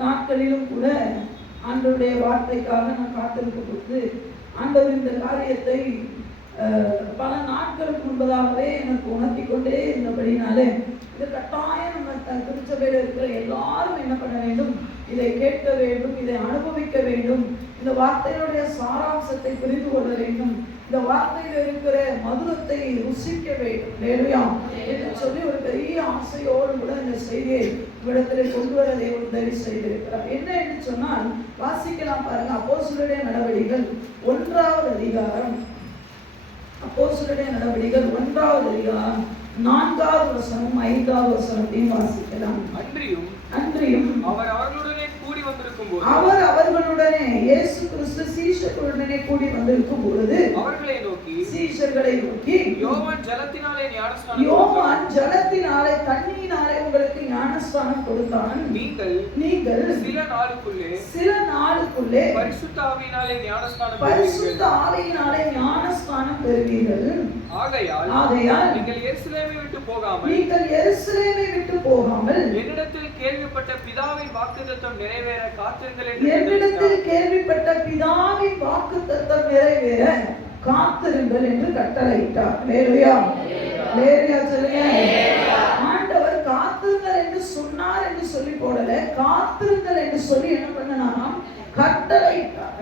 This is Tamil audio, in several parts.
நாட்களிலும் கூட ஆண்டவருடைய வார்த்தைக்காக நான் காத்திருக்கப்பட்டு ஆண்டவர் இந்த காரியத்தை பல நாட்களுக்கு முன்பதாகவே எனக்கு உணர்த்தி கொண்டே இருந்தபடினாலே இது கட்டாயம் நம்ம திருச்சபையில் இருக்கிற எல்லாரும் என்ன பண்ண வேண்டும், இதை கேட்க வேண்டும், இதை அனுபவிக்க வேண்டும், இந்த வார்த்தைகளுடைய சாராம்சத்தை புரிந்து கொள்ள வேண்டும், இந்த வார்த்தையில் இருக்கிற மதுரத்தை ருசிக்க வேண்டும் என்று சொல்லி ஒரு பெரிய ஆசையோடு கூட இந்த செய்தியை இடத்தில் கொண்டு வர தேவன் உதவி செய்திருக்கிறார். என்ன என்று சொன்னால் வாசிக்கலாம் பாருங்க. அப்போஸ்தலருடைய நடவடிக்கைகள் 1வது அதிகாரம், அப்போஸ்தலருடைய நடவடிக்கைகள் 1வது அதிகாரம் 4வது வசனம் 5வது வசனத்தையும் வாசிக்கலாம். அன்றியும் அவர் அவர்களுடனே கூடி வந்திருக்கும் போது, அவர் அவர்களுடனே இயேசு கிறிஸ்து சீஷர்களுடனே கூடி வந்திருக்கும் பொழுது சீஷர்களை நோக்கி யோவான் ஜலத்தினாலே தண்ணீரினாலே உங்களுக்கு ஞானஸ்நானம் கொடுத்தான். நீங்கள் சில நாளுக்குள்ளே பரிசுத்த ஆவியினாலே ஞானஸ்நானம் பெறுவீர்கள். ஆகையால் நீங்கள் எருசலேமை விட்டு போகாமல் என்னிடத்தில் கேள்விப்பட்ட பிதாவின் வாக்குத்தத்தம் நிறைவேற காத்திருங்கள் என்று கட்டளையிட்டார். ஆண்டவர் காத்திருங்கள் என்று சொன்னார் என்று சொல்லி போடல, காத்திருங்கள் என்று சொல்லி என்ன பண்ணலாம், கட்டளையிட்டார்.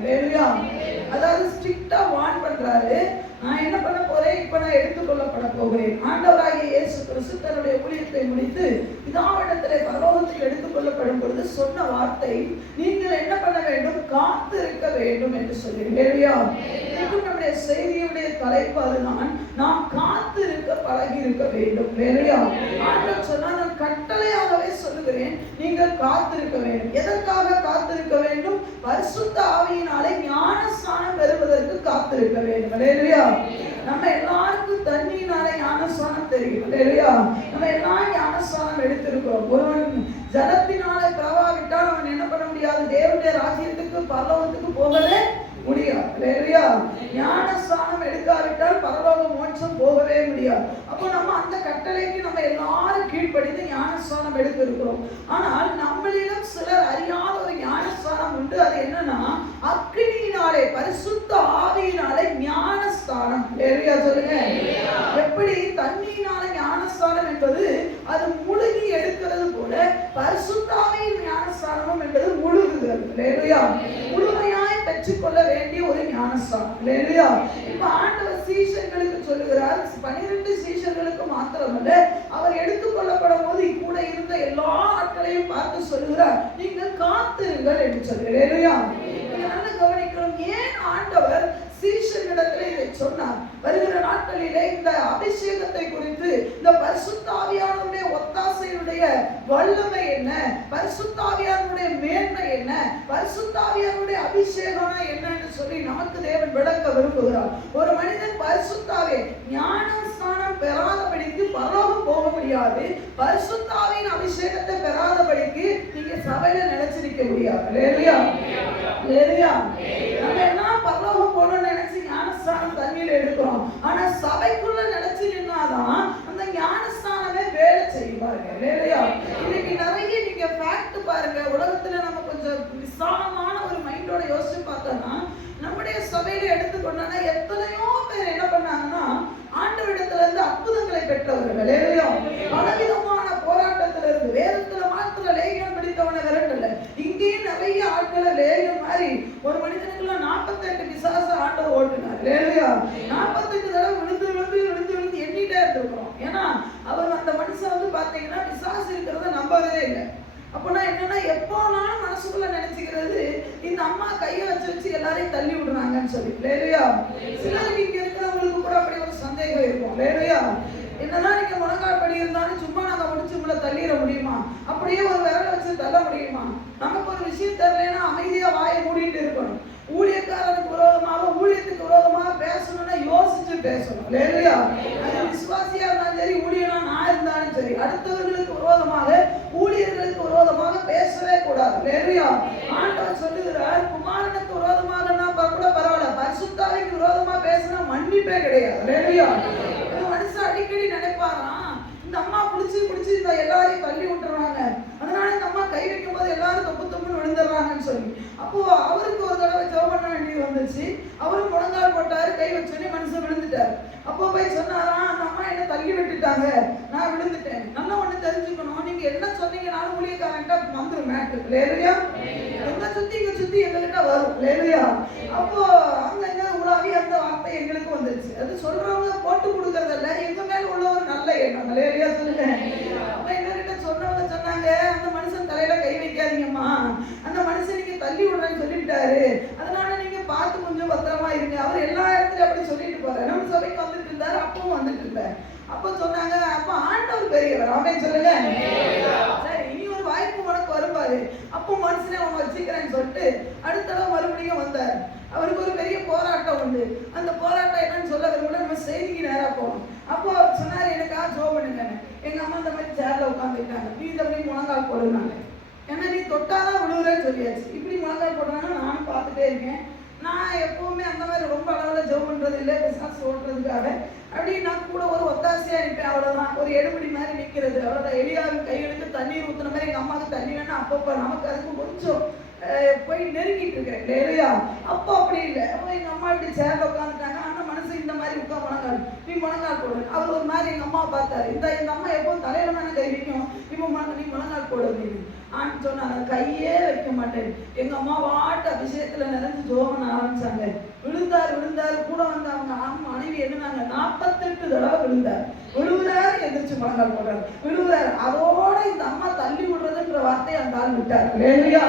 அதாவது ஸ்ட்ரிக்டா வார்ன் பண்றாரு. நான் என்ன பண்ண போறேன், இப்ப நான் எடுத்துக்கொள்ளப்பட போகிறேன். ஆண்டவராகிய இயேசு கிறிஸ்து தன்னுடைய ஊழியத்தை முடித்து பிதாவிடத்திலே பரலோகத்தில் எடுத்துக்கொள்ளப்படும் பொழுது சொன்ன வார்த்தை, நீங்கள் என்ன பண்ண வேண்டும், காத்து இருக்க வேண்டும் என்று சொல்லி. நம்முடைய செய்தியுடைய தலைப்பு அதுதான், நாம் காத்து இருக்க பழகி இருக்க வேண்டும். ஆண்டவர் சொன்னா, நான் கட்டளையாகவே சொல்லுகிறேன், நீங்கள் காத்திருக்க வேண்டும். எதற்காக காத்திருக்க வேண்டும்? பரிசுத்த ஆவியினாலே ஞானஸ்நானம் பெறுவதற்கு காத்திருக்க வேண்டும். நம்ம எல்லாருக்கும் தண்ணீராலே ஞானஸ்நானம் தெரியும். நம்ம எல்லாம் ஞானஸ்நானம் எடுத்திருக்கிறோம். ஒருவன் ஜலத்தினாலே பிரவாவிட்டால் அவன் என்ன பண்ண முடியாது, தேவனுடைய ராஜ்யத்துக்கு பரலோகத்துக்கு போகவே முடியாது. ஞானஸ்நானம் எடுக்காவிட்டால் பரலோக மோட்சம் போகவே முடியாது. அப்போ நம்ம அந்த கட்டளைக்கு நம்ம எல்லாரும் கீழ்ப்படிந்து ஞானஸ்நானம் எடுத்திருக்கிறோம். ஆனால் நம்மளிடம் சிலர் அறியாத ஒரு ஞானஸ்நானம் உண்டு. அது என்னன்னா, அக்கினியினாலே பரிசுத்த ஆவியினாலே ஞானஸ்நானம். சொல்லுங்க, எப்படி தண்ணீரினாலே ஞானஸ்நானம் என்பது அது முழுகி எடுக்கிறது போல, பரிசுத்த ஆவியின் ஞானஸ்நானம் என்பது முழுகுகிறது. முழுமையாய் பெற்றுக்கொள்ள வேண்டிய ஒரு ஞானஸ்நானம். இப்ப ஆண்டவர் சீஷர்களுக்கு சொல்லுகிறார், 12 சீஷர்களுக்கு மாத்திரமல்ல, அவர் எடுத்துக்கொள்ளப்படும் போது கூட இருந்த எல்லா ஆட்களையும் பார்த்து சொல்லுகிறார், நீங்கள் காத்திருங்கள் என்று சொல்லுகிறார். நல்ல கவனிக்கிறோம். ஏன் ஆண்டவர் சீஷர்களிடத்தில் இதை சொன்னார்? வருகிற நாட்களிலே இந்த அபிஷேகத்தை குறித்து, இந்த பரிசுத்த ஆவியானவருடைய ஒத்தாசையுடைய வல்லமை என்ன, பரிசுத்த ஆவியானவருடைய மேன்மை என்ன, பரிசுத்த ஆவியானவருடைய அபிஷேகம் என்னன்னு சொல்லி நமக்கு தேவன் விளக்க விரும்புகிறார். ஒரு மனிதன் பரிசுத்த ஆவியை ஞானஸ்நானம் பெறாதபடிக்கு பரலோகம் போக முடியாது. பரிசுத்த ஆவியின் அபிஷேகத்தை பெறாதபடிக்கு நீங்க சபையில நினைச்சிருக்க முடியாது. நம்ம எல்லாம் பரலோகம் போகணும்னு நினைச்சு ஞானஸ்நானம் தண்ணீர் எடுக்கிறோம். ஆனா சபைக்குள்ள நினைச்சு நின்னாதான் அந்த ஞானஸ்நானமே வேலை செய்வாங்க. இன்னைக்கு நிறைய நீங்க ஃபேக்ட் பாருங்க. உலகத்துல நம்ம கொஞ்சம் விசாலமான ஒரு மைண்டோட யோசிச்சு பார்த்தோம்னா, நம்முடைய சபையில எடுத்துக்கொண்டோம்னா எத்தனையோ பேர் என்ன பண்ணாங்கன்னா, ஆண்டவரிடத்துல இருந்து அற்புதங்களை பெற்றவர்கள். பலவிதமான போராட்டத்துல இருந்து, வேதத்துல மாத்திர லேகியம் பிடித்தவனை விரட்டல, இங்கேயும் நிறைய ஆட்களை லேகியம் மாதிரி ஒரு மனிதனுக்குள்ள 48 பிசாசு ஆண்டவர் ஓட்டுனார். 48 தடவை விழுந்து எண்ணிட்டே இருந்திருக்கிறோம். ஏன்னா அவர் அந்த மனுஷன் வந்து பாத்தீங்கன்னா பிசாசு இருக்கிறத நம்பவே இல்லை. அப்பனா என்னன்னா, எப்போனாலும் மனசுக்குள்ள நினைச்சுக்கிறது, இந்த அம்மா கையை வச்சு எல்லாரையும் தள்ளி விடுறாங்கன்னு சொல்லி. சிலருக்கு இங்க இருக்கிறவங்களுக்கு கூட அப்படி ஒரு சந்தேகம் இருக்கும். என்னதான் நீங்க முழங்கால் படி இருந்தாலும் சும்மா நாங்க முடிச்சு உங்களை தள்ளிட முடியுமா, அப்படியே ஒரு விரலை வச்சு தள்ள முடியுமா? நமக்கு ஒரு விஷயம் தெரியலன்னா அமைதியா வாயை மூடிட்டு இருக்கணும். ஊழியக்காரனுக்கு விரோதமாக, ஊழியத்துக்கு விரோதமாக பேசணும்னா யோசிச்சு பேசணும். விசுவாசியா இருந்தாலும் சரி, ஊழியனா நான் இருந்தாலும் சரி, அடுத்தவர்களுக்கு விரோதமாக, ஊழியர்களுக்கு விரோதமாக பேசவே கூடாது. ஆண்டவர் சொல்லுகிறார், குமாரனுக்கு விரோதமாக கூட பரவாயில்ல, பரிசுத்தாவிக்கு விரோதமா பேசினா மன்னிப்பே கிடையாது. மனுஷன் அடிக்கடி நினைப்பாராம், இந்த அம்மா புடிச்சு இந்த எல்லாரையும் தள்ளி விட்டுறாங்க, வர்றாங்கன்னு சொல்லி. அப்போ அவருக்கு ஒரு தடவை ஜெபம் பண்ண வேண்டியது வந்துச்சு. அவரும் முழங்கால் போட்டாரு, கை வச்சோடனே மனுஷன் விழுந்துட்டாரு. அப்போ போய் சொன்னாராம், அந்த அம்மா என்ன தள்ளி விட்டுட்டாங்க, நான் விழுந்துட்டேன். நல்லா ஒண்ணு தெரிஞ்சுக்கணும், நீங்க என்ன சொன்னீங்கனாலும் ஊழியக்காரன்ட்ட வந்துரும் மேட்டு. லேலுயா. எங்க சுத்தி இங்க சுத்தி எங்ககிட்ட வரும். லேலுயா. அப்போ அங்க உலாவி அந்த வார்த்தை எங்களுக்கு வந்துருச்சு. அது சொல்றவங்க போட்டு கொடுக்கறதில்ல, எங்க மேல உள்ள ஒரு நல்ல எண்ணம். லேலுயா சொல்லுங்க. அப்ப எங்ககிட்ட சொன்னவங்க சொன்னாங்க, அந்த மனுஷன் தலையில கை வைக்காதீங்கம்மா, அந்த மனுஷன் நீங்க தள்ளி விடுறேன்னு சொல்லிட்டாரு, அதனால நீங்க பார்த்து கொஞ்சம் பத்திரமா இருங்க. அவர் எல்லா இடத்துலயும் அப்படி சொல்லிட்டு போறாரு. நம்ம சபைக்கு வந்துட்டு இருந்தாரு, அப்பவும் வந்துட்டு இருந்தாரு. அப்ப சொன்னாங்க, அப்ப ஆண்டவர் பெரியவர். ஆமென் சொல்லுங்க. சரி, இனி ஒரு வாய்ப்பு உனக்கு வருவாரு, அப்போ மனுஷனே அவன் வச்சுக்கிறேன்னு சொல்லிட்டு அடுத்த தடவை மறுபடியும் வந்தார். அவருக்கு ஒரு பெரிய போராட்டம் உண்டு. அந்த போராட்டம் என்னன்னு சொல்ல விரும்பல, நம்ம செய்திக்கு நேரா போகணும். அப்போ அவர் சொன்னாரு, எனக்காக ஜெபம் பண்ணுங்க. எங்க அம்மா இந்த மாதிரி சேர்ல உட்காந்துட்டாங்க, நீ இதை அப்படி முழங்கால் போடுனாங்க. ஏன்னா நீ தொட்டாதான் விழுவுறேன்னு சொல்லியாச்சு. இப்படி முழங்கால் போடுறாங்க, நானும் பார்த்துட்டே இருக்கேன். நான் எப்பவுமே அந்த மாதிரி ரொம்ப அளவில் ஜெபம் பண்றது இல்லை, பிசாசு ஓட்டுறதுக்காக. அப்படி நான் கூட ஒரு ஒத்தாசையா இருப்பேன், அவ்வளவுதான். ஒரு எடுபடி மாதிரி நிற்கிறது, அவ்வளவுதான். எலியாவின் கைகளுக்கு தண்ணீர் ஊத்துன மாதிரி எங்க அம்மாவுக்கு தண்ணி வேணா அப்பப்போ நமக்கு அதுக்கு கொஞ்சம் போய் நெருங்கிட்டு இருக்கிறேன். இல்லையா? அப்போ அப்படி இல்லை. அப்போ எங்க அம்மா இப்படி சேர்ல உட்காந்துட்டாங்க. ஆனா மனசு இந்த மாதிரி உட்கா முழங்கால், நீ முழங்கால் போடு. அவர் ஒரு மாதிரி எங்க அம்மா பார்த்தாரு, எங்க அம்மா எப்பவும் தலையில தானே கை வைக்கும், இப்போ நீ முழங்கால் போடு அப்படின்னு. ஆன்னு சொன்னாங்க, கையே வைக்க மாட்டேன். எங்க அம்மா வாட்டு அபிஷேகத்துல நிறைஞ்சு ஜெபம் பண்ண ஆரம்பிச்சாங்க. விழுந்தாரு கூட வந்து அவங்க மனைவி எழுந்தாங்க. 48 தடவை விழுவுறாரு, எதிர்த்து முழங்கால் போடுறாரு, விழுவுறாரு. அதோட இந்த அம்மா தள்ளி விடுறதுன்ற வார்த்தையை அந்த ஆள் விட்டார். லேலுயா.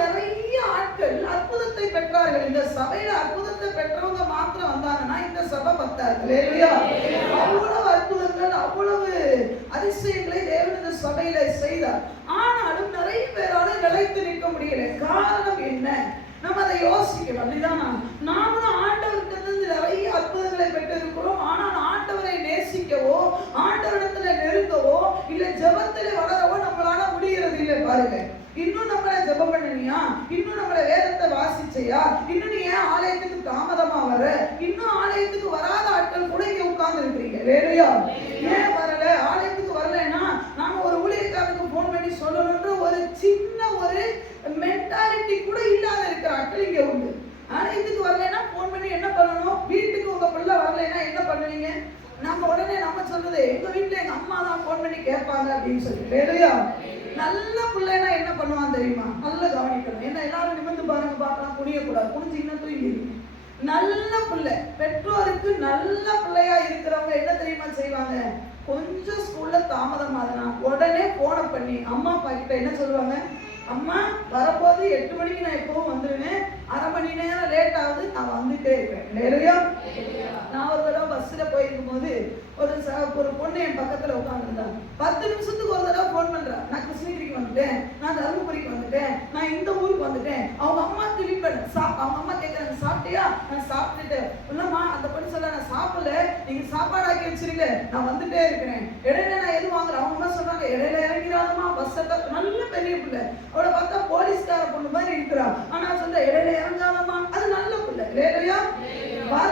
நிறைய ஆட்கள் அற்புதத்தை பெற்றார்கள். இந்த சபையில அற்புதத்தை பெற்றவங்க மாத்திரம் வந்தாங்கன்னா இந்த சபை பத்தாது. லேலுயா. அவ்வளவு அற்புதங்கள், அவ்வளவு அதிசயங்களை தேவன் இந்த சபையில செய்தார். ஆனாலும் நிறைய பேரால நிலைத்து நிற்க முடியல. காரணம் என்ன? நம்ம அதை யோசிக்கணும். அப்படிதான் நாமளும் ஆண்டவர்கிட்ட இருந்து நிறைய அற்புதங்களை பெற்றிருக்கிறோம். ஆனால் ஆண்டவரை நேசிக்கவோ, ஆண்டவரிடத்துல நெருங்கவோ, இல்ல ஜெபத்திலே வளரவோ நம்மளால முடிகிறது இல்லை. பாருங்க, இன்னும் நம்மளை ஜெபம் பண்ணனியா, இன்னும் நம்மளை வேதத்தை வாசிச்சையா, இன்னும் நீ ஏன் ஆலயத்துக்கு தாமதமா வர, இன்னும் ஆலயத்துக்கு வராத ஆட்கள் கூட இங்க உட்கார்ந்து இருக்கிறீங்க. வேலையா? ஏன் வரல, ஆலயத்துக்கு வரலன்னா நாம ஒரு ஊழியக்காரனுக்கு போன் பண்ணி சொல்லணும்ன்ற ஒரு சின்ன ஒரு மென்டாலிட்டி கூட இல்லாத இருக்கிற ஆட்கள் இங்க உண்டு. ஆலயத்துக்கு வரலைன்னா போன் பண்ணி என்ன பண்ணணும், வீட்டுக்கு உங்க பிள்ளை வரலைன்னா என்ன பண்ணுவீங்க? நம்ம உடனே நம்ம சொல்றது, எங்க வீட்டுல எங்க அம்மா தான் போன் பண்ணி கேட்பாங்க அப்படின்னு சொல்லி. வேலையா? நல்ல பிள்ளைனா என்ன பண்ணுவான் தெரியுமா? நல்லா கவனிக்கணும். என்ன எல்லாரும் நிமிர்ந்து பாருங்க, பார்க்கலாம், குனியக்கூடாது, குனிஞ்சிங்கன்னா தூங்கிடுவீங்க. நல்ல பிள்ளை, பெற்றோருக்கு நல்ல பிள்ளையா இருக்கிறவங்க என்ன தெரியுமா செய்வாங்க? கொஞ்சம் ஸ்கூல்ல தாமதமாகனா உடனே போனை பண்ணி அம்மா அப்பா கிட்ட என்ன சொல்லுவாங்க? அம்மா வரப்போது 8 மணிக்கு நான் எப்பவும் வந்துடுவேன், அரை மணி நேரம் லேட் ஆகுது, நான் வந்துட்டே இருப்பேன். இல்லையா? நான் ஒரு தடவை பஸ்ல போயிருக்கும் போது ஒரு பொண்ணு என் பக்கத்துல உட்காந்துருந்தாங்க. 10 நிமிஷத்துக்கு ஒரு தடவை போன் பண்றேன், நான் கிருஷ்ணகிரிக்கு வந்துட்டேன், நான் தருமபுரிக்கு வந்துட்டேன், நான் இந்த ஊருக்கு வந்துட்டேன். அவங்க அம்மா திருப்பி அவங்க அம்மா கேட்கறாங்க, சாப்பிட்டியா? நான் சாப்பிட்டுட்டு. இல்லம்மா, அந்த பொண்ணு சொல்ல, நான் சாப்பிடல, நீங்க சாப்பாடு ஆக்கி வச்சிருங்க, நான் வந்துட்டே இருக்கிறேன். இடையில நான் எதுவும் வாங்குறேன். அவங்க அம்மா சொல்றாங்க, இடையில இறங்கிறாதம்மா, பஸ் நல்ல பெரிய பிள்ளை, அவளை பார்த்தா போலீஸ்கார பொண்ணு மாதிரி இருக்கிறா. ஆனா சொல்ற, இடையில இறங்காதம்மா, அது நல்ல பிள்ளை. இல்லையா?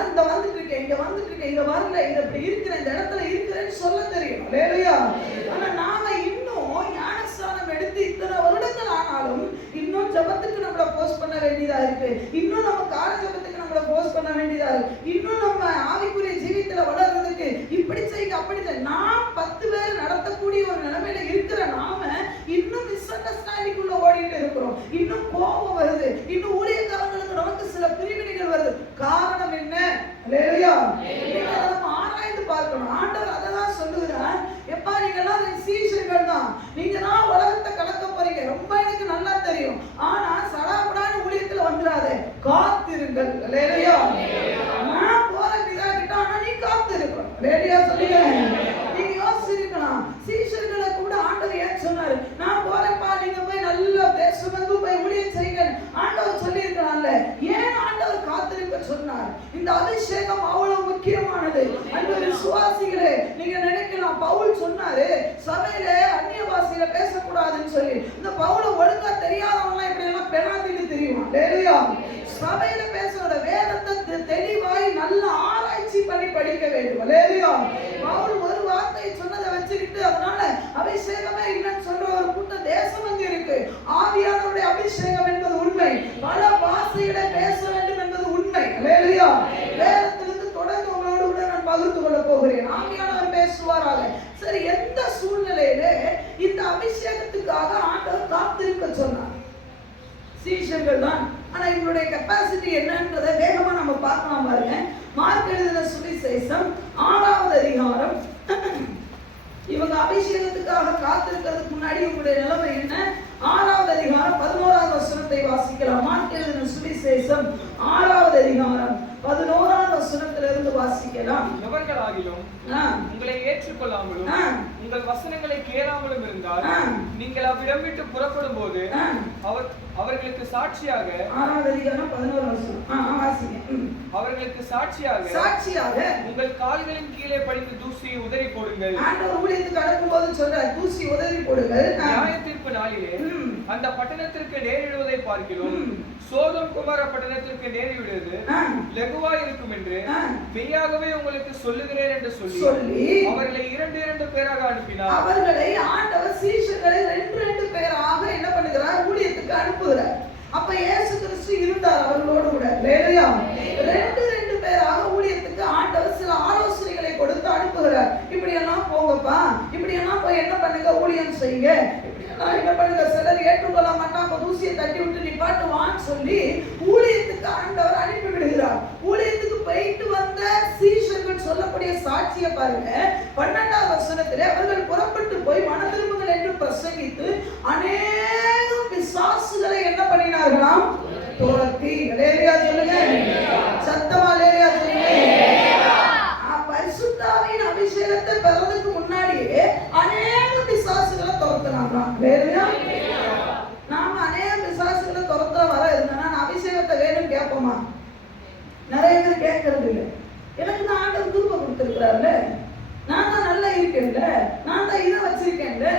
இந்த வந்துட்டு இருக்கேன், இங்க வந்துட்டு இருக்கேன், இங்க வரல, இது இப்படி இருக்கிறேன், இந்த இடத்துல இருக்கிறேன்னு சொல்ல தெரியும். இல்லையா? ஆனா நாம இன்னும் ஞானஸ்தானம் எடுத்து இத்தனை வருடங்கள் ஆனாலும் இன்னும் ஜபத்துக்கு நம்மள போஸ்ட் பண்ண வேண்டியதா இருக்கு. இன்னும் நம்ம கால ஜபத்துக்கு நம்மள போஸ்ட் பண்ண வேண்டியதா இருக்கு. இன்னும் நம்ம ஆவிக்குரிய ஜீவியத்துல வளர்றதுக்கு இப்படி செய்ய அப்படி செய்ய நாம் 10 பேர் நடத்தக்கூடிய ஒரு நிலைமையில இருக்கிற நாம இன்னும் மிஸ் அண்டர்ஸ்டாண்டிங் உள்ள ஓடிட்டு இருக்கிறோம். இன்னும் கோபம் வருது, இன்னும் ஊழியக்காரங்களுக்கு நமக்கு சில பிரிவினைகள் வருது. காரணம் என்ன? அல்லேலூயா. நம்ம ஆராய்ந்து பார்க்கணும். ஆண்டவர் அததான் சொல்லுகிறார், எப்பா நீங்க எல்லாம் சீஷர்கள் தான், நீங்க தான் உலகத்தை கலக்க போறீங்க, ரொம்ப எனக்கு நல்லா தெரியும். ஆனா சடாபடான ஊழியத்துல வந்துடாதே, காத்திருங்கள். அல்லேலூயா. நான் போற பிதா கிட்ட, ஆனா நீ காத்திருக்கணும். அல்லேலூயா சொல்லுங்க. நீங்க யோசிச்சிருக்கலாம், சீஷர்களை கூட ஆண்டவர் ஏன் சொன்னாரு, நான் போறேன்ப்பா, நீங்க போய் நல்ல தேசமெங்கு போய் ஊழியம் செய்யுங்க ஆண்டவர் சொல்லி இருக்கலாம்ல. ஏன் ஆண்டவர் காத்திருக்க சொன்னார்? இந்த அபிஷேகம் அவ்வளவு முக்கியமானது. அன்பு விசுவாசிகளே, நீங்க நினைக்கலாம், பவுல் சொன்னாரு சபையில அந்நிய பாஷையில பேசக்கூடாதுன்னு சொல்லி. இந்த பவுல ஒழுங்கா தெரியாதவங்க இப்படி எல்லாம் பெணாத்திட்டு தெரியுமா? சபையில பேசுற வேதத்தை தெளிவாய் நல்ல ஆராய்ச்சி பண்ணி படிக்க வேண்டும். அல்லேலூயா. பவுல் ஒரு வார்த்தை சொன்னதை வச்சுக்கிட்டு அதனால அபிஷேகமே இல்லைன்னு சொல்ற ஒரு கூட்டம் தேசம் அங்கே இருக்கு. ஆவியானவருடைய அபிஷேகம் என்பது உண்மை. பல பாஷைகளை பேச வேண்டும் என்பது உண்மை. அல்லேலூயா. வேதத்திலிருந்து தொடர்ந்து உங்களோடு கூட நான் பகிர்ந்து கொள்ள போகிறேன். ஆவியானவர் பேசுவாராக. சரி, எந்த சூழ்நிலையில இந்த அபிஷேகத்துக்காக ஆண்டவர் காத்திருக்க சொன்னார்? சீஷர்கள் தான். ஆனா இவங்களுடைய கெப்பாசிட்டி என்னன்றதை வேகமா நம்ம பார்க்கலாம் பாருங்க. மார்க் எழுதின சுவிசேஷம் 6வது அதிகாரம். இவங்க அபிஷேகத்துக்காக காத்திருக்கிறதுக்கு முன்னாடி இவங்களுடைய நிலைமை என்ன? 6வது அதிகாரம் 11வது வசனத்தை வாசிக்கலாம். மார்க் எழுதின சுவிசேஷம் 6வது அதிகாரம் 11வது வசனத்திலிருந்து வாசிக்கலாம். எவர்களாகிலும் உங்களை ஏற்றுக்கொள்ளாமலும் உங்கள் வசனங்களை கேளாமலும் இருந்தால் நீங்கள் அவ்விடம் விட்டு புறப்படும் போது அவர்களுக்கு சாட்சியாக 6வது அதிகாரம் 11வது வசனம் வாசிங்க. அவர்களுக்கு சாட்சியாக உங்கள் கால்களின் கீழே படித்து தூசியை உதறி போடுங்கள். ஆண்டவர் ஊழியத்துக்கு அனுப்பும்போது சொல்றார், தூசி உதறி போடுங்கள். நியாய தீர்ப்பு நாளிலே அந்த பட்டணத்திற்கு நேரிடுவதை பார்க்கிறோம் சோதம் குமார பட்டணத்திற்கு நேரிடுவது லகுவாய் இருக்கும் என்று மெய்யாகவே உங்களுக்கு சொல்லுகிறேன் என்று சொல்லி அவர்களை 2 பேராக அனுப்பினார். அவர்களை ஆண்டவர் சீஷர்களை 2 பேராக என்ன பண்ணுகிறார்? ஊழியத்துக்கு அனுப்புகிறார். அப்ப இயேசு கிறிஸ்து இருந்தார் அவர்களோடு கூட. அல்லேலூயா. 2 பேராக ஊழியத்துக்கு ஆண்டவர் சில ஆலோசனைகளை கொடுத்து அனுப்புகிறார். இப்படி எல்லாம் போங்கப்பா, இப்படி எல்லாம் போய் என்ன பண்ணுங்க, ஊழியம் செய்யுங்க, என்ன பண்ணுங்க. சிலர் ஏற்றுக்கொள்ள மாட்டாங்க, தூசியை தட்டி விட்டு நிப்பாட்டுவான்னு சொல்லி ஊழியத்துக்கு ஆண்டவர் அனுப்பி விடுகிறார். ஊழியத்துக்கு போயிட்டு வந்த சீஷர்கள் சொல்லக்கூடிய சாட்சியை பாருங்க. 12வது வசனத்திலே அவர்கள் புறப்பட்டு போய் மனதிரும்புங்கள் என்று பிரசங்கித்து அநேகம் பிசாசுகளை என்ன பண்ணினார்களாம்? துரத்தி. அல்லேலூயா சொல்லுங்க. சத்தமா அல்லேலூயா சொல்லுங்க. பரிசுத்தாவின் அபிஷேகத்தை பெறதுக்கு முன்னாடியே அநேக பிசாசுகளை துரத்துனாங்களாம். அல்லேலூயா. நாம அநேக பிசாசுகளை துரத்த வர இருந்தா அபிஷேகத்தை வேணும்னு கேட்போமா? நிறைய பேர் கேட்கறது இல்லை. எனக்கு தான் ஆண்டவர் கிருபை கொடுத்திருக்கிறாருல, நான் தான் நல்லா இருக்கேன்ல, நான் தான் இதை வச்சிருக்கேன்ல,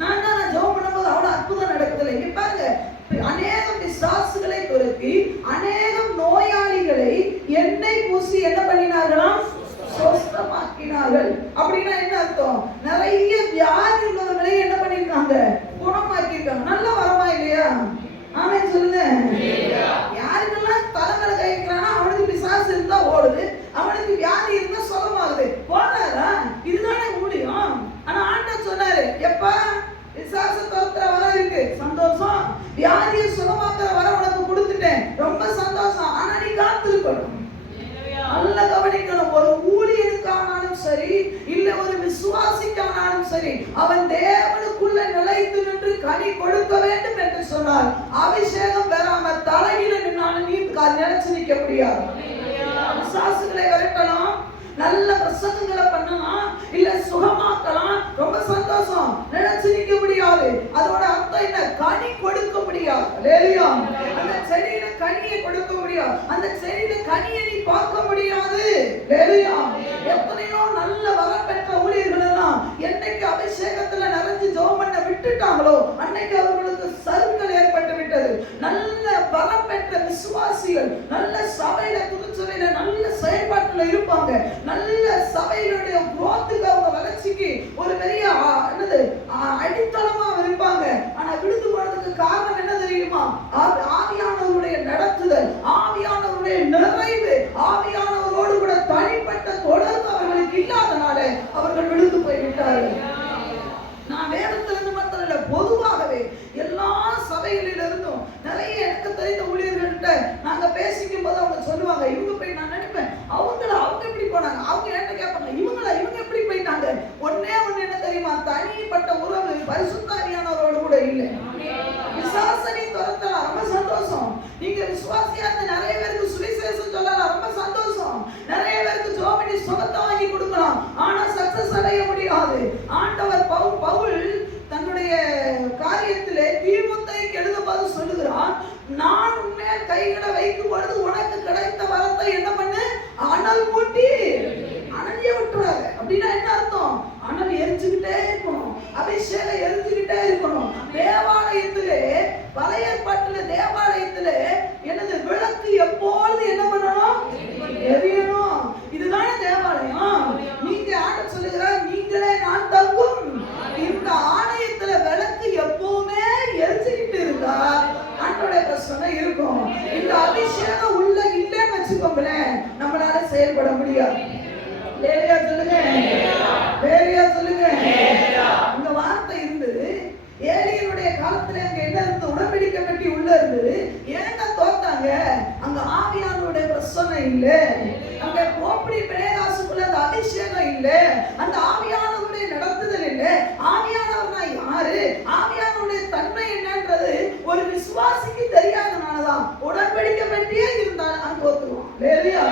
நான் ஜெபம் பண்ணும்போது அவ்வளவு அற்புதம் நடக்குதுல்ல. இங்க பாருங்க, அநேகம் பிசாசுகளை துரத்தி அநேகம் நோயாளிகளை எண்ணெய் பூசி என்ன பண்ணினார்களாம்? சுத்தமாக்கினார்கள். அப்படின்னா என்ன அர்த்தம்? நிறைய வியாதி உள்ளவர்களை என்ன பண்ணிருக்காங்க? குணமாக்கிருக்காங்க. நல்ல வரமா இல்லையா? ஆமென் சொல்லுங்க. யாருக்கெல்லாம் தலைமையில கை வைக்கிறானா அவனுக்கு பிசாசு இருந்தா ஓடுது, அவனுக்கு வியாதி இருந்தா சுகமாகுது. போதாதா? இதுதானே ஊழியம். ஆனா ஆண்டவர் சொன்னாரு, எப்ப பிசாசு துரத்துற வர இருக்கு, சந்தோஷம். வியாதியை சுகமாக்குற வர உனக்கு கொடுத்துட்டேன், ரொம்ப சந்தோஷம். ஆனா நீ காத்திருக்கணும். நல்ல கவனிக்கணும். ஒரு ஊழியனுக்கானாலும் சரி, இல்ல ஒரு விசுவாசிக்கானாலும் சரி, அவன் தேவனுக்குள்ள நிலைத்து நின்று கனி கொடுக்க வேண்டும் என்று சொன்னார். அபிஷேகம் பெறாம தலையில நின்னாலும் நீ நிலைச்சு நிற்க முடியாது. விசுவாசிகளை விரட்டலாம், நல்ல பிரசங்கங்களை பண்ணலாம், இல்ல சுகமாக்கலாம், ரொம்ப சந்தோஷம். நினைச்சு நிற்க முடியாது. அதோட அர்த்தம் என்ன? கனி கொடுக்க முடியாது. அல்லேலூயா. அந்த செடியில கனியை கொடுக்க முடியாது, அந்த செடியில கனியை நீ பார்க்க முடியாது. அல்லேலூயா. எத்தனையோ நல்ல வரம் பெற்ற ஊழியர்கள் எல்லாம் என்னைக்கு அபிஷேகத்துல நிறைஞ்சு ஜெபம் பண்ண விட்டுட்டாங்களோ அன்னைக்கு அவர்களுக்கு சறுக்கல் ஏற்பட்டு விட்டது. நல்ல வரம் பெற்ற விசுவாசிகள் நல்ல சபையில, திருச்சபையில நல்ல செயல்பாட்டுல இருப்பாங்க. நல்ல சபையினுடைய குரோத்துக்கு, அவங்க வளர்ச்சிக்கு ஒரு பெரிய அடித்தளமா இருப்பாங்க. ஆனா விடுத்து போனதுக்கு காரணம் என்ன தெரியுமா? ஆவியானவருடைய நடத்துதல், ஆவியானவருடைய நிறைவு, ஆவியானவரோடு கூட தனிப்பட்ட தொடர்பு அவர்களுக்கு இல்லாதனால அவர்கள் விடுத்து போய்விட்டார்கள். நான் வேதத்திலிருந்து மட்டும் இல்ல, பொதுவாகவே எல்லா சபைகளிலிருந்தும் நிறைய எனக்கு தெரிந்த ஊழியர்கள்ட்ட நாங்க பேசிக்கும் போது அவங்க சொல்லுவாங்க, இவங்க போய், நான் நினைப்பேன் அவங்க எப்படி போனாங்க, அவங்க என்ன கேட்பாங்க, இவங்க எப்படி போயிட்டாங்க. ஒண்ணே ஒண்ணு என்ன தெரியுமா? தனிப்பட்ட உறவு பரிசுத்தாவியானவரோடு கூட இல்லை. விசுவாசனை துரத்தலாம், ரொம்ப சந்தோஷம். நீங்க விசுவாசியா இருந்த நிறைய பேருக்கு சுவிசேஷம் சொல்லலாம், ரொம்ப சந்தோஷம். நிறைய பேருக்கு ஜோமனி சுகத்தை வாங்கி கொடுக்கலாம், ஆனா சக்சஸ் அடைய முடியாது. ஆண்டவர் பவுல் தன்னுடைய காரியத்திலே தீமோத்தேயுக்கு எழுதும்போது சொல்லுகிறான், நான் உன்மேல் கைகளை வைக்கும் பொழுது உனக்கு கிடைத்த வரத்தை என்ன பண்ணு? அனல் மூட்டி அனலிய விட்டுறாரு. அப்படின்னா என்ன அர்த்தம்? அனல் எரிஞ்சுக்கிட்டே இருக்கணும், அபிஷேகம் எரிஞ்சுக்கிட்டே இருக்கணும். தேவாலயத்திலே, பழைய ஏற்பாட்டிலே தேவாலயத்திலே என்னது? விளக்கு எப்பொழுது என்ன பண்ணணும்? எரியணும். இதுதானே லேலியா சொல்லுங்க, லேலியா சொல்லுங்க. இந்த வார்த்தை இருந்தது. ஏலியனுடைய காலத்துல அங்க என்ன இருந்தது? உடன்படிக்கை பெட்டி உள்ள இருந்தது. ஏன்னா தோத்தாங்க? அங்க ஆவியானவருடைய பிரசன்னம் இல்ல, அங்க கோப்படி பிரேதாசுக்குள்ள அந்த அபிஷேகம் இல்ல, அந்த ஆவியானவருடைய நடத்துதல் இல்ல. ஆவியானவர்னா யாரு, ஆவியானவருடைய தன்மை என்னன்றது ஒரு விசுவாசிக்கு தெரியாதனாலதான் உடன்படிக்கை பெட்டியே இருந்தாலும் அங்க தோத்துருவான். லேலியா,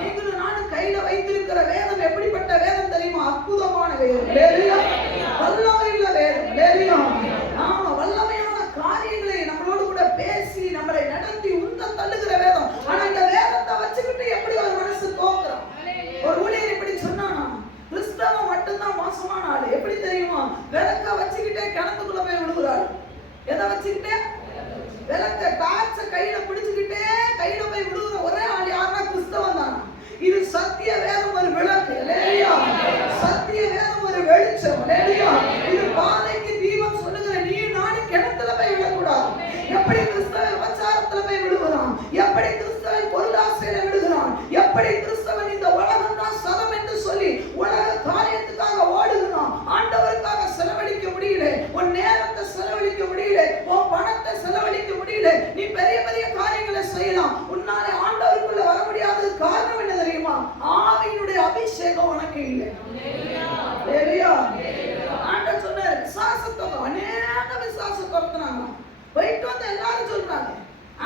நீங்களும் நானும் கையில வைத்திருக்கிற வேதம் எப்படிப்பட்ட வேதம் தெரியுமா? அற்புதமான வேதம். லேலியா, வல்லமையுள்ள வேதம். லேலியா, ஆமா, வல்லமையான காரியங்களை நம்மளோடு கூட பேசி நம்மளை நடத்தி உந்த தள்ளுகிற வேதம். ஆனா இந்த வேதத்தை வச்சுக்கிட்டு எப்படி ஒரு மனசு தோக்குறான்? ஒரு ஊழியர் இப்படி சொன்னானா, கிறிஸ்தவம் மட்டும்தான் மோசமான ஆளு. எப்படி தெரியுமா? விளக்க வச்சுக்கிட்டே கிணத்துக்குள்ள போய் விழுகிறாள். எதை வச்சுக்கிட்டே? விளக்க டார்ச்ச கையில பிடிச்சுக்கிட்டே கையில போய் விழுகிற ஒரே ஆள் யாருன்னா கிறிஸ்தவம் தானா? இது சத்திய வேதம் ஒரு விளக்கு. லேலியா, சத்திய வேதம் ஒரு வெளிச்சம். லேலியா, இது பாதைக்கு தீபம் சொல்லுகிற நீ நானும் கிணத்துல போய் விழக்கூடாது. எப்படி கிறிஸ்தவன் விபச்சாரத்துல போய் விழுகிறான், எப்படி கிறிஸ்தவன் பொருளாசையில விழுகிறான், எப்படி கிறிஸ்தவன் இந்த உலகம் தான் சதம் என்று சொல்லி உலக காரியத்துக்காக ஓடுகிறான். ஆண்டவருக்காக செலவழிக்க முடியல, உன் நேரத்தை செலவழிக்க முடியல, உன் பணத்தை செலவழிக்க முடியல. நீ பெரிய பெரிய காரியங்களை செய்யலாம், உன்னாலே ஆண்டவருக்குள்ள வர முடியாதது காரணம் என்ன தெரியுமா? ஆவியினுடைய அபிஷேகம் உனக்கு இல்லை. லேலியா, ஆண்டவர் சொன்னார் விசுவாசத்தை, அநேக விசுவாசத்தை துரத்துனாங்க. போயிட்டு வந்து எல்லாரும் சொல்றாங்க,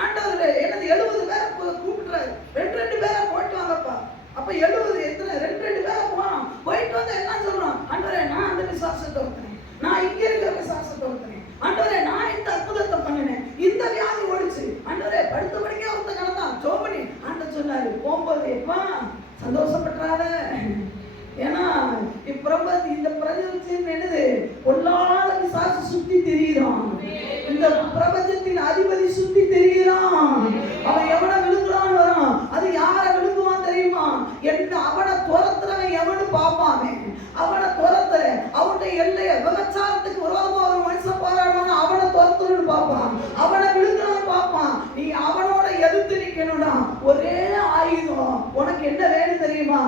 ஆண்டவர் என்னது 70 பேரை கூப்பிடுறாரு, 2 பேரை போட்டு வாங்கப்பா. அப்ப 70 எத்தனை? 2 பேரை போனோம். போயிட்டு வந்து எல்லாம் சொல்றான், ஆண்டவரே நான் அந்த விசுவாசத்தை துரத்துனேன், நான் இங்க இருக்கிற விசுவாசத்தை துரத்துனேன், ஆண்டவரே நான் இந்த அற்புதத்தை பண்ணினேன், இந்த வியாதி ஓடிச்சு, ஆண்டவரே படுத்த படிக்க ஒருத்த கணதான் சோமணி. ஆண்டவர் சொன்னாரு போகும்போது எப்பா சந்தோஷப்பட்டாத, ஏன்னா இந்த பிரபஞ்சத்தின் என்னது பொல்லாத பிசாசு சுத்தி திரியிறான், இந்த பிரபஞ்சத்தின் அதிபதி சுத்தி திரியிறான். அவன் எவனை விழுங்குறான்னு வரான், அது யாரை விழுங்குவான் தெரியுமா? என்ன அவனை துரத்துறவன் எவனு பாப்பாமே, அவனை துரத்துற அவனுடைய எல்லைய விபச்சாரத்துக்கு விரோதமா ஒரு மனுஷன் போராடுவான், அவனை துரத்துறன்னு பார்ப்பான், அவனை விழுங்குறான்னு பார்ப்பான். நீ அவனோட எதிர்த்து நிக்கணும்னா ஒரே ஆயுதம் உனக்கு என்ன வேணும் தெரியுமா?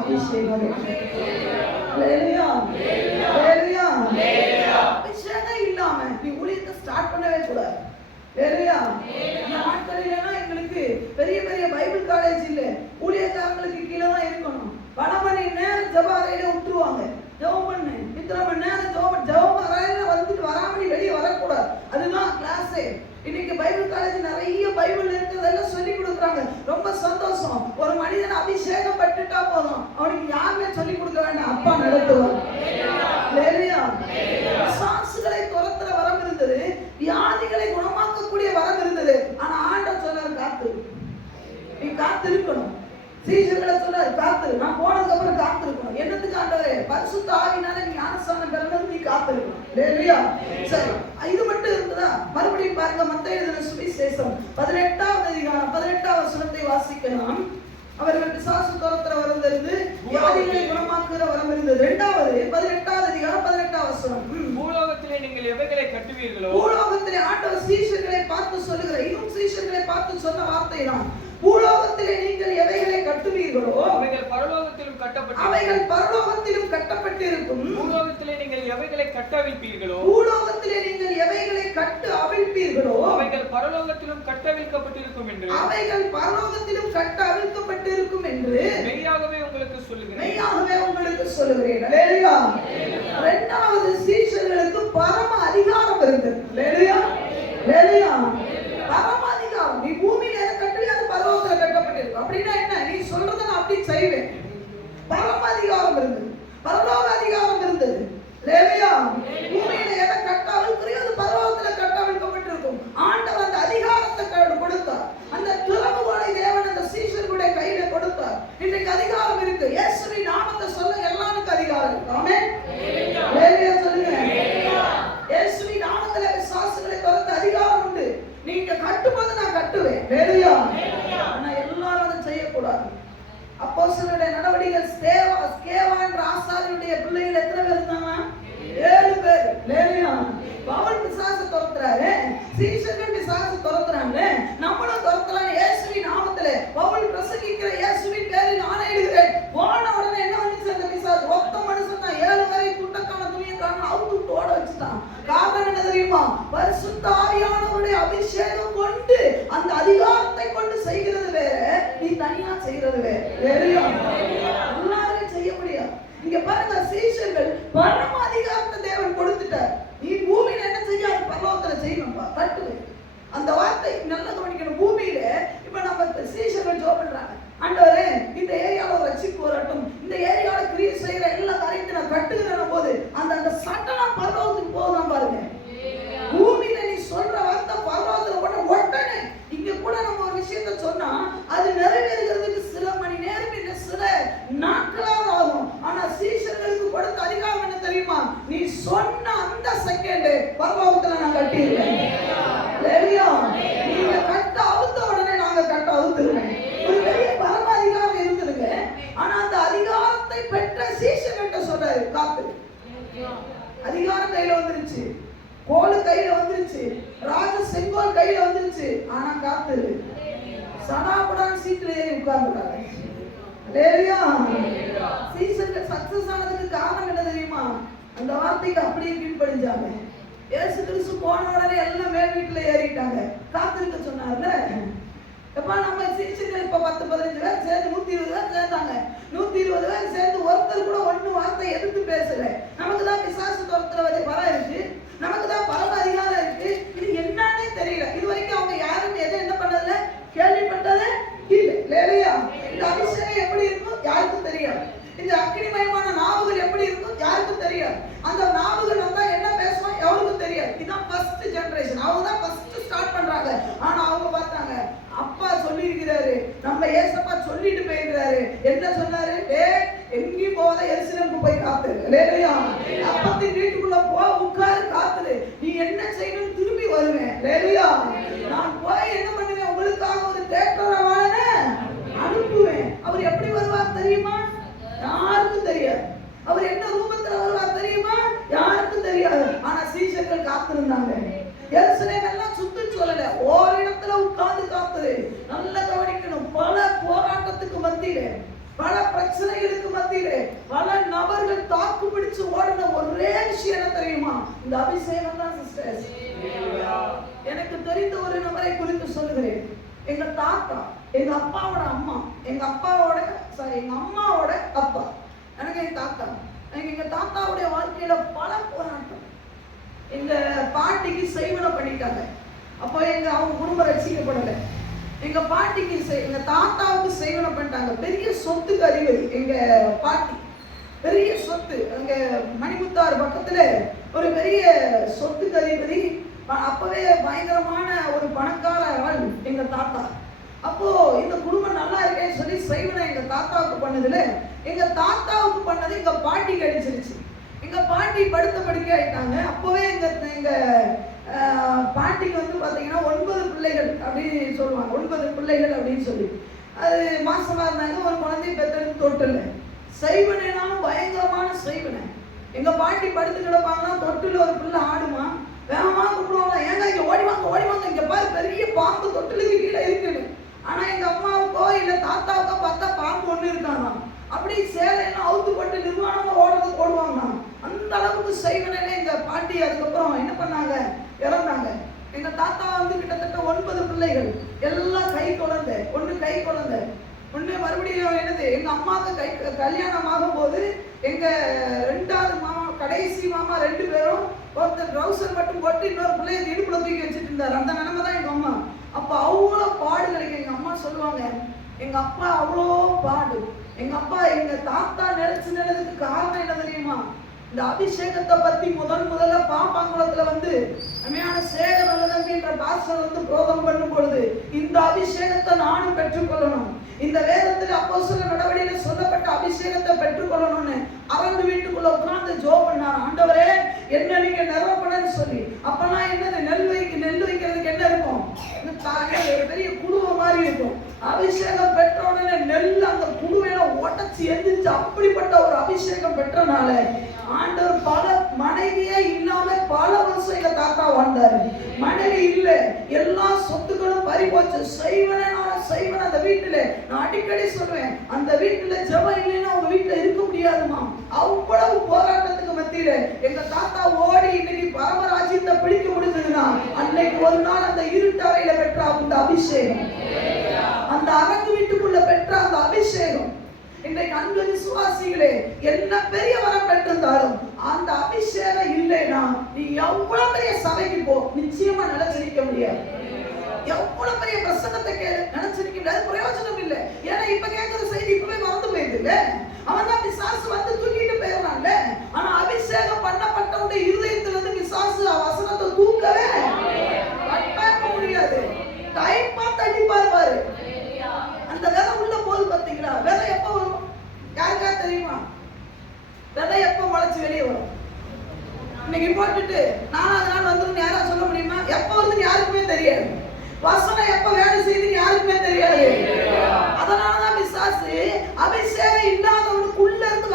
அபிஷேகம். லேலியா, லேலியா, அபிஷேகம் இல்லாம நீ ஊழியத்தை ஸ்டார்ட் பண்ணவே கூடாது. லேலியா, இந்த நாட்களிலாம் எங்களுக்கு பெரிய பெரிய பைபிள் காலேஜ் இல்ல, ஊழியக்காரங்களுக்கு கீழே தான் இருக்கணும். 1 மணி நேரம் ஜெப அறையில விட்டுருவாங்க, ஜெபம் பண்ணு, 3 மணி நேரம் ஜெபம் அறையில வந்துட்டு வராம வெளியே வரக்கூடாது. அதுதான் கிளாஸே. இன்னைக்கு பைபிள் காலேஜ் நிறைய பைபிள் இருக்கிறதெல்லாம் சொல்லி கொடுக்குறாங்க, ரொம்ப சந்தோஷம். ஒரு மனிதன் அபிஷேகம் பட்டுட்டா போதும், அவனுக்கு யாருமே சொல்லி கொடுக்க வேண்டாம், அப்பா நடத்துவார். லேலியா, பிசாசுகளை துரத்துற வரம் இருந்தது, வியாதிகளை குணமாக்கக்கூடிய வரம் இருந்தது. ஆனா ஆண்டவர் சொன்னார் காத்து, நீ காத்து இருக்கணும். சீஷர்களை சொன்னார் காத்து, நான் போனதுக்கு அப்புறம் காத்து இருக்கணும். என்னத்துக்கு ஆண்டவரே? பரிசுத்த ஆவியினால நீ ஞானஸ்நானம் பெறணும், நீ காத்து இருக்கணும். லேலியா, சரி, இது மட்டும் இருந்ததா? மறுபடியும் பாருங்க, மத்தேயு எழுதின சுவிசேஷம் 18வது அதிகாரம் 18வது வசனத்தை வாசிக்கலாம். அவர்கள் பிசாசு துரத்துற வரம் இருந்து வியாதிகளை குணமாக்குற வரம் இருந்தது. 2வது 18வது அதிகாரம் 18வது வசனம். பூலோகத்திலே நீங்கள் எவைகளை கட்டுவீர்களோ, பூலோகத்திலே ஆண்டவர் சீஷர்களை பார்த்து சொல்லுகிற, இன்னும் சீஷர்களை பார்த்து சொன்ன வார்த்தை தான், பூலோகத்திலே நீங்கள் எவைகளை கட்டுவீர்களோ அவைகள் பரலோகத்திலும் கட்டப்பட்டு, அவைகள் பரலோகத்திலும் கட்டப்பட்டிருக்கும். பூலோகத்திலே நீங்கள் எவைகளை கட்டவிழ்ப்பீர்களோ, பூலோகத்திலே நீங்கள் எவைகளை கட்டு அவிழ்ப்பீர்களோ அவைகள் பரலோகத்திலும் கட்டவிழ்க்கப்பட்டிருக்கும் என்று, அவைகள் பரலோகத்திலும் கட்ட அவிழ்க்கப்பட்டிருக்கும் என்று மெய்யாகவே உங்களுக்கு சொல்லுகிறேன். மெய்யாகவே உங்களுக்கு சொல்லுகிறேன். அல்லேலூயா. 2வது சீஷர்களுக்கு பரம அதிகாரம் இருந்தது. அல்லேலூயா, அல்லேலூயா. பரம அதிகாரம். நீ பூமியில எதை கட்டலையோ அது பரலோகத்துல கட்டப்பட்டிருக்கும். அப்படின்னா என்ன? நீ சொல்றதை நான் அப்படி செய்வேன். பரம அதிகாரம் இருந்தது, பரலோக அதிகாரம் இருந்தது. அல்லேலூயா. பூமியில எதை கட்டாவில்லையோ அது பரலோகத்துல கட்டாவிழ்க்கப்பட்டிருக்கும். ஆண்டவர் அந்த அதிகாரத்தை கொடுத்தார். அந்த திறவுகோலை தேவன் அந்த சீஷர்களுடைய கையில கொடுத்தார். இன்றைக்கு அதிகாரம் இருக்கு. இயேசுவின் நாமத்தை சொல்ல எல்லாருக்கும் அதிகாரம் இருக்கு. ஆமென். அல்லேலூயா சொல்லுங்க. இயேசுவின் நாமத்திலே விசுவாசிகளை துரத்த அதிகாரம் உண்டு. நீங்க கட்டும்போது நான் கட்டுவேன். அல்லேலூயா. ஆனா எல்லாரும் அதை செய்யக்கூடாது. அப்போஸ்தலருடைய நடவடிக்கைகள் ஸ்கேவா என்ற ஆசாரியனுடைய பிள்ளைகள் எத்தனை பேர் இருந்தாங்க? 7 பேர். அல்லேலூயா. அதிகாரத்தை பெற்ற சீஷன்கிட்ட சொல்றாரு காத்து. அதிகாரம் கையில வந்துருச்சு, கோல் கையில வந்துருச்சு, ராஜ செங்கோல் கையில வந்துருச்சு. ஆனா காத்து சடாபடான் சீட்ல ஏறி உட்கார்ந்துட்டாங்க. அல்லேலூயா. சீசன்ல சக்சஸ் ஆனதுக்கு காரணம் என்ன தெரியுமா? அந்த வார்த்தைக்கு அப்படியே கீழ்ப்படிஞ்சாங்க. இயேசு கிறிஸ்து போன உடனே எல்லாம் மேல் வீட்டுல ஏறிட்டாங்க. காத்திருக்க சொன்னார்ல. எப்ப நம்ம சீசன்ல இப்ப 10-15 பேர் சேர்ந்து 120 பேர் சேர்ந்தாங்க. 120 பேர் சேர்ந்து ஒருத்தர் கூட ஒண்ணு வார்த்தை எதிர்த்து பேசல. நமக்கு தான் பிசாசு துரத்துற பலம் இருக்கு, நமக்கு தான் பரம அதிகாரம் இருக்கு. இது என்னன்னே தெரியல. இது வரைக்கும் அவங்க யாரும் எதை என்ன பண்ணதில்ல, கேள்விப்பட்டது இல்லை. இல்லையா? இந்த அபிஷேகம் எப்படி இருக்கும் யாருக்கும் தெரியாது. இந்த அக்கினிமயமான நாவுகள் எப்படி இருக்கும் யாருக்கும் தெரியாது. அந்த நாவுகள் வந்தா என்ன பேசுவோம் எவருக்கும் தெரியாது. இதுதான் ஃபர்ஸ்ட் ஜெனரேஷன். அவங்க தான் ஃபர்ஸ்ட் ஸ்டார்ட் பண்றாங்க. ஆனா அவங்க பார்த்தாங்க, அப்பா சொல்லி இருக்கிறாரு, நம்ம ஏசப்பா சொல்லிட்டு போயிருக்கிறாரு. என்ன சொன்னாரு? எங்கேயும் போத எருசலேமுக்கு போய் காத்துரு. இல்லையா? அப்பத்தின் வீட்டுக்குள்ள போ, உட்காரு, காத்துரு. நீ என்ன செய்யணும் திரும்பி வருவேன். இல்லையா? நான் போய் என்ன பண்ணுவேன், உங்களுக்காக ஒரு தேற்றரவாளன அனுப்புவேன். அவர் எப்படி வருவார் தெரியுமா? யாருக்கும் தெரியாது. அவர் என்ன ரூபத்துல வருவார் தெரியுமா? யாருக்கும் தெரியாது. ஆனா சீஷர்கள் காத்திருந்தாங்க. எருசலேம் எல்லாம் சுத்தி சொல்லல, ஒரு இடத்துல உட்கார்ந்து காத்துரு. நல்ல கவனிக்கணும். பல போராட்டத்துக்கு மத்தியிலே, பல பிரச்சனைகளுக்கு மத்தியிலே, பல நபர்கள் தாக்கு பிடிச்சு ஓடின ஒரே விஷயம் என்ன தெரியுமா? இந்த அபிஷேகம் தான் சிஸ்டர்ஸ். எனக்கு தெரிந்த ஒரு நபரை குறித்து சொல்லுகிறேன். எங்க தாத்தா, எங்க அப்பாவோட அம்மா, எங்க அம்மாவோட அப்பா, எனக்கு எங்க தாத்தா, எங்க தாத்தாவுடைய வாழ்க்கையில பல போராட்டம். எங்க பாட்டிக்கு செய்வனை பண்ணிட்டாங்க. அப்போ அவங்க குடும்பம் ரட்சிக்கப்படலை. எங்க பாட்டிக்கு எங்க தாத்தாவுக்கு செய்வனை பண்ணிட்டாங்க. பெரிய சொத்துக்கு அதிபதி எங்க பாட்டி, பெரிய சொத்து. அங்க மணிமுத்தாறு பக்கத்துல ஒரு பெரிய சொத்துக்கு அதிபதி. அப்பவே பயங்கரமான ஒரு பணக்கார ஆள் எங்க தாத்தா. அப்போ இந்த குடும்பம் நல்லா இருக்கேன்னு சொல்லி செய்வனை எங்க தாத்தாவுக்கு பண்ணதுல, எங்க தாத்தாவுக்கு பண்ணது எங்க பாட்டிக்கு அடிச்சிருச்சு. எங்க பாட்டி படுத்த படுக்கை ஆயிட்டாங்க. அப்பவே எங்க பாட்டிக்கு வந்து பாத்தீங்கன்னா 9 பிள்ளைகள் அப்படின்னு சொல்லுவாங்க. 9 பிள்ளைகள் அப்படின்னு சொல்லி அது மாசமா இருந்தாங்க. ஒரு குழந்தை பெற்றெடுத்து தொட்டில் செய்வனைனாலும் பயங்கரமான செய்வனை. எங்க பாட்டி படுத்து கிடப்பாங்கன்னா தொட்டில் ஒரு பிள்ளை ஆடுமா, வேகமா கூப்பிடுவாங்க, ஏங்க இங்க ஓடிவாங்க, இங்க பாரு பெரிய பாம்பு தொட்டிலுக்கு கீழே இருக்குன்னு. ஆனா எங்க அம்மாவுக்கோ இல்ல தாத்தாவுக்கோ பார்த்தா பாம்பு ஒண்ணு இருக்காங்க. அப்படி சேலையெல்லாம் அவுத்து போட்டு நிர்வாணமா ஓடுவாங்க. அந்த அளவுக்கு செய்வனே எங்க பாட்டி. அதுக்கப்புறம் என்ன பண்ணாங்க, இறந்தாங்க. எங்க தாத்தா வந்து கிட்டத்தட்ட 9 பிள்ளைகள், எல்லாம் கை குழந்தை. ஒண்ணு மறுபடியும் என்னது, எங்க அம்மாவுக்கு கல்யாணம் ஆகும் போது எங்க 2வது மாமா, கடைசி மாமா 2 பேரும் ஒருத்தர் ட்ரௌசர் மட்டும் போட்டு இன்னொரு பிள்ளைய இடுப்புல தூக்கி வச்சுட்டு இருந்தாரு. அந்த நிலைமை தான் எங்க அம்மா. அப்ப அவ்வளோ பாடுகளுக்கு எங்க அம்மா சொல்லுவாங்க, எங்க அப்பா அவ்வளோ பாடு. எங்க அப்பா எங்க தாத்தா நினைச்சதுக்கு காரணம் என்ன தெரியுமா? இந்த அபிஷேகத்தை பத்தி முதல்ல பாப்பாங்குளத்துல வந்து அம்மையான சேகர் நல்லதம்பின்ற பாஸ்டர் வந்து போதம் பண்ணும் பொழுது, இந்த அபிஷேகத்தை நானும் பெற்றுக்கொள்ளணும், இந்த வேதத்தில் அப்போஸ்தலர் நடவடிக்கையில சொல்லப்பட்ட அபிஷேகத்தை பெற்றுக்கொள்ளணும்னு அரண்டு வீட்டுக்குள்ள உட்கார்ந்து ஜெபம் பண்ணார். ஆண்டவரே என்ன நீங்க நிரப்பணும்னு சொல்லி. அப்பெல்லாம் என்னது, நெல் வைக்கிறதுக்கு என்ன இருக்கும், ஒரு பெரிய குடுவை மாதிரி இருக்கும். அபிஷேகம் பெற்ற உடனே நெல் அந்த குடுவையில உடச்சி எந்திரிச்சு அப்படிப்பட்ட ஒரு அபிஷேகம் பெற்றனால ஆண்டவர் பல மனைவியே இல்லாம பல வருஷம் எங்க தாத்தா வாழ்ந்தாரு. மனைவி இல்ல, எல்லா சொத்துக்களும் பறி போச்சு. செய்வன அந்த வீட்டுல நான் அடிக்கடி சொல்றேன், அந்த வீட்டுல ஜெபம் இல்லைன்னா அவங்க வீட்டுல இருக்க முடியாதுமா. அவ்வளவு போராட்டத்துக்கு மத்தியில எங்க தாத்தா ஓடி இன்னைக்கு பரமராஜ்யத்தை பிடிக்க முடிஞ்சதுன்னா அன்னைக்கு ஒரு நாள் அந்த இருட்டறையில பெற்ற அந்த அபிஷேகம், அந்த அரங்கு வீட்டுக்குள்ள பெற்ற அந்த அபிஷேகம். இன்றைக்கு அன்பு விசுவாசிகளே, என்ன பெரிய வரம் பெற்றிருந்தாலும் அந்த அபிஷேகம் இல்லைன்னா நீ எவ்வளவு பெரிய சபைக்கு போ, நிச்சயமா நிலைச்சிருக்க முடியாது. எவ்வளவு பெரிய பிரசங்கத்தை கேளு, நினைச்சிருக்க முடியாது, பிரயோஜனம் இல்லை. ஏன்னா இப்ப கேட்கிற செய்தி இப்பவே மறந்து போயிடுது இல்ல. அவன் தான் பிசாசு வந்து தூக்கிட்டு போயிடறான்ல. ஆனா அபிஷேகம் பண்ணப்பட்டவனுடைய இருதயத்துல இருந்து பிசாசு வசனத்தை தூக்கவே முடியாது. டைம் பார்த்து அடிப்பாரு பாரு. அந்த விதை உள்ள போது பாத்தீங்களா, விதை எப்ப வரும் யாருக்கா தெரியுமா? விதை எப்ப முளைச்சு வெளியே வரும்? இன்னைக்கு போட்டுட்டு 4வது நாள் வந்துடும் யாரா சொல்ல முடியுமா? எப்ப வருதுன்னு யாருக்குமே தெரியாது. வசனம் எப்ப வேலை செய்யுதுன்னு யாருக்குமே தெரியாது. அதனாலதான் பிசாசு அபிஷேகம் இல்லாதவனுக்குள்ள இருந்து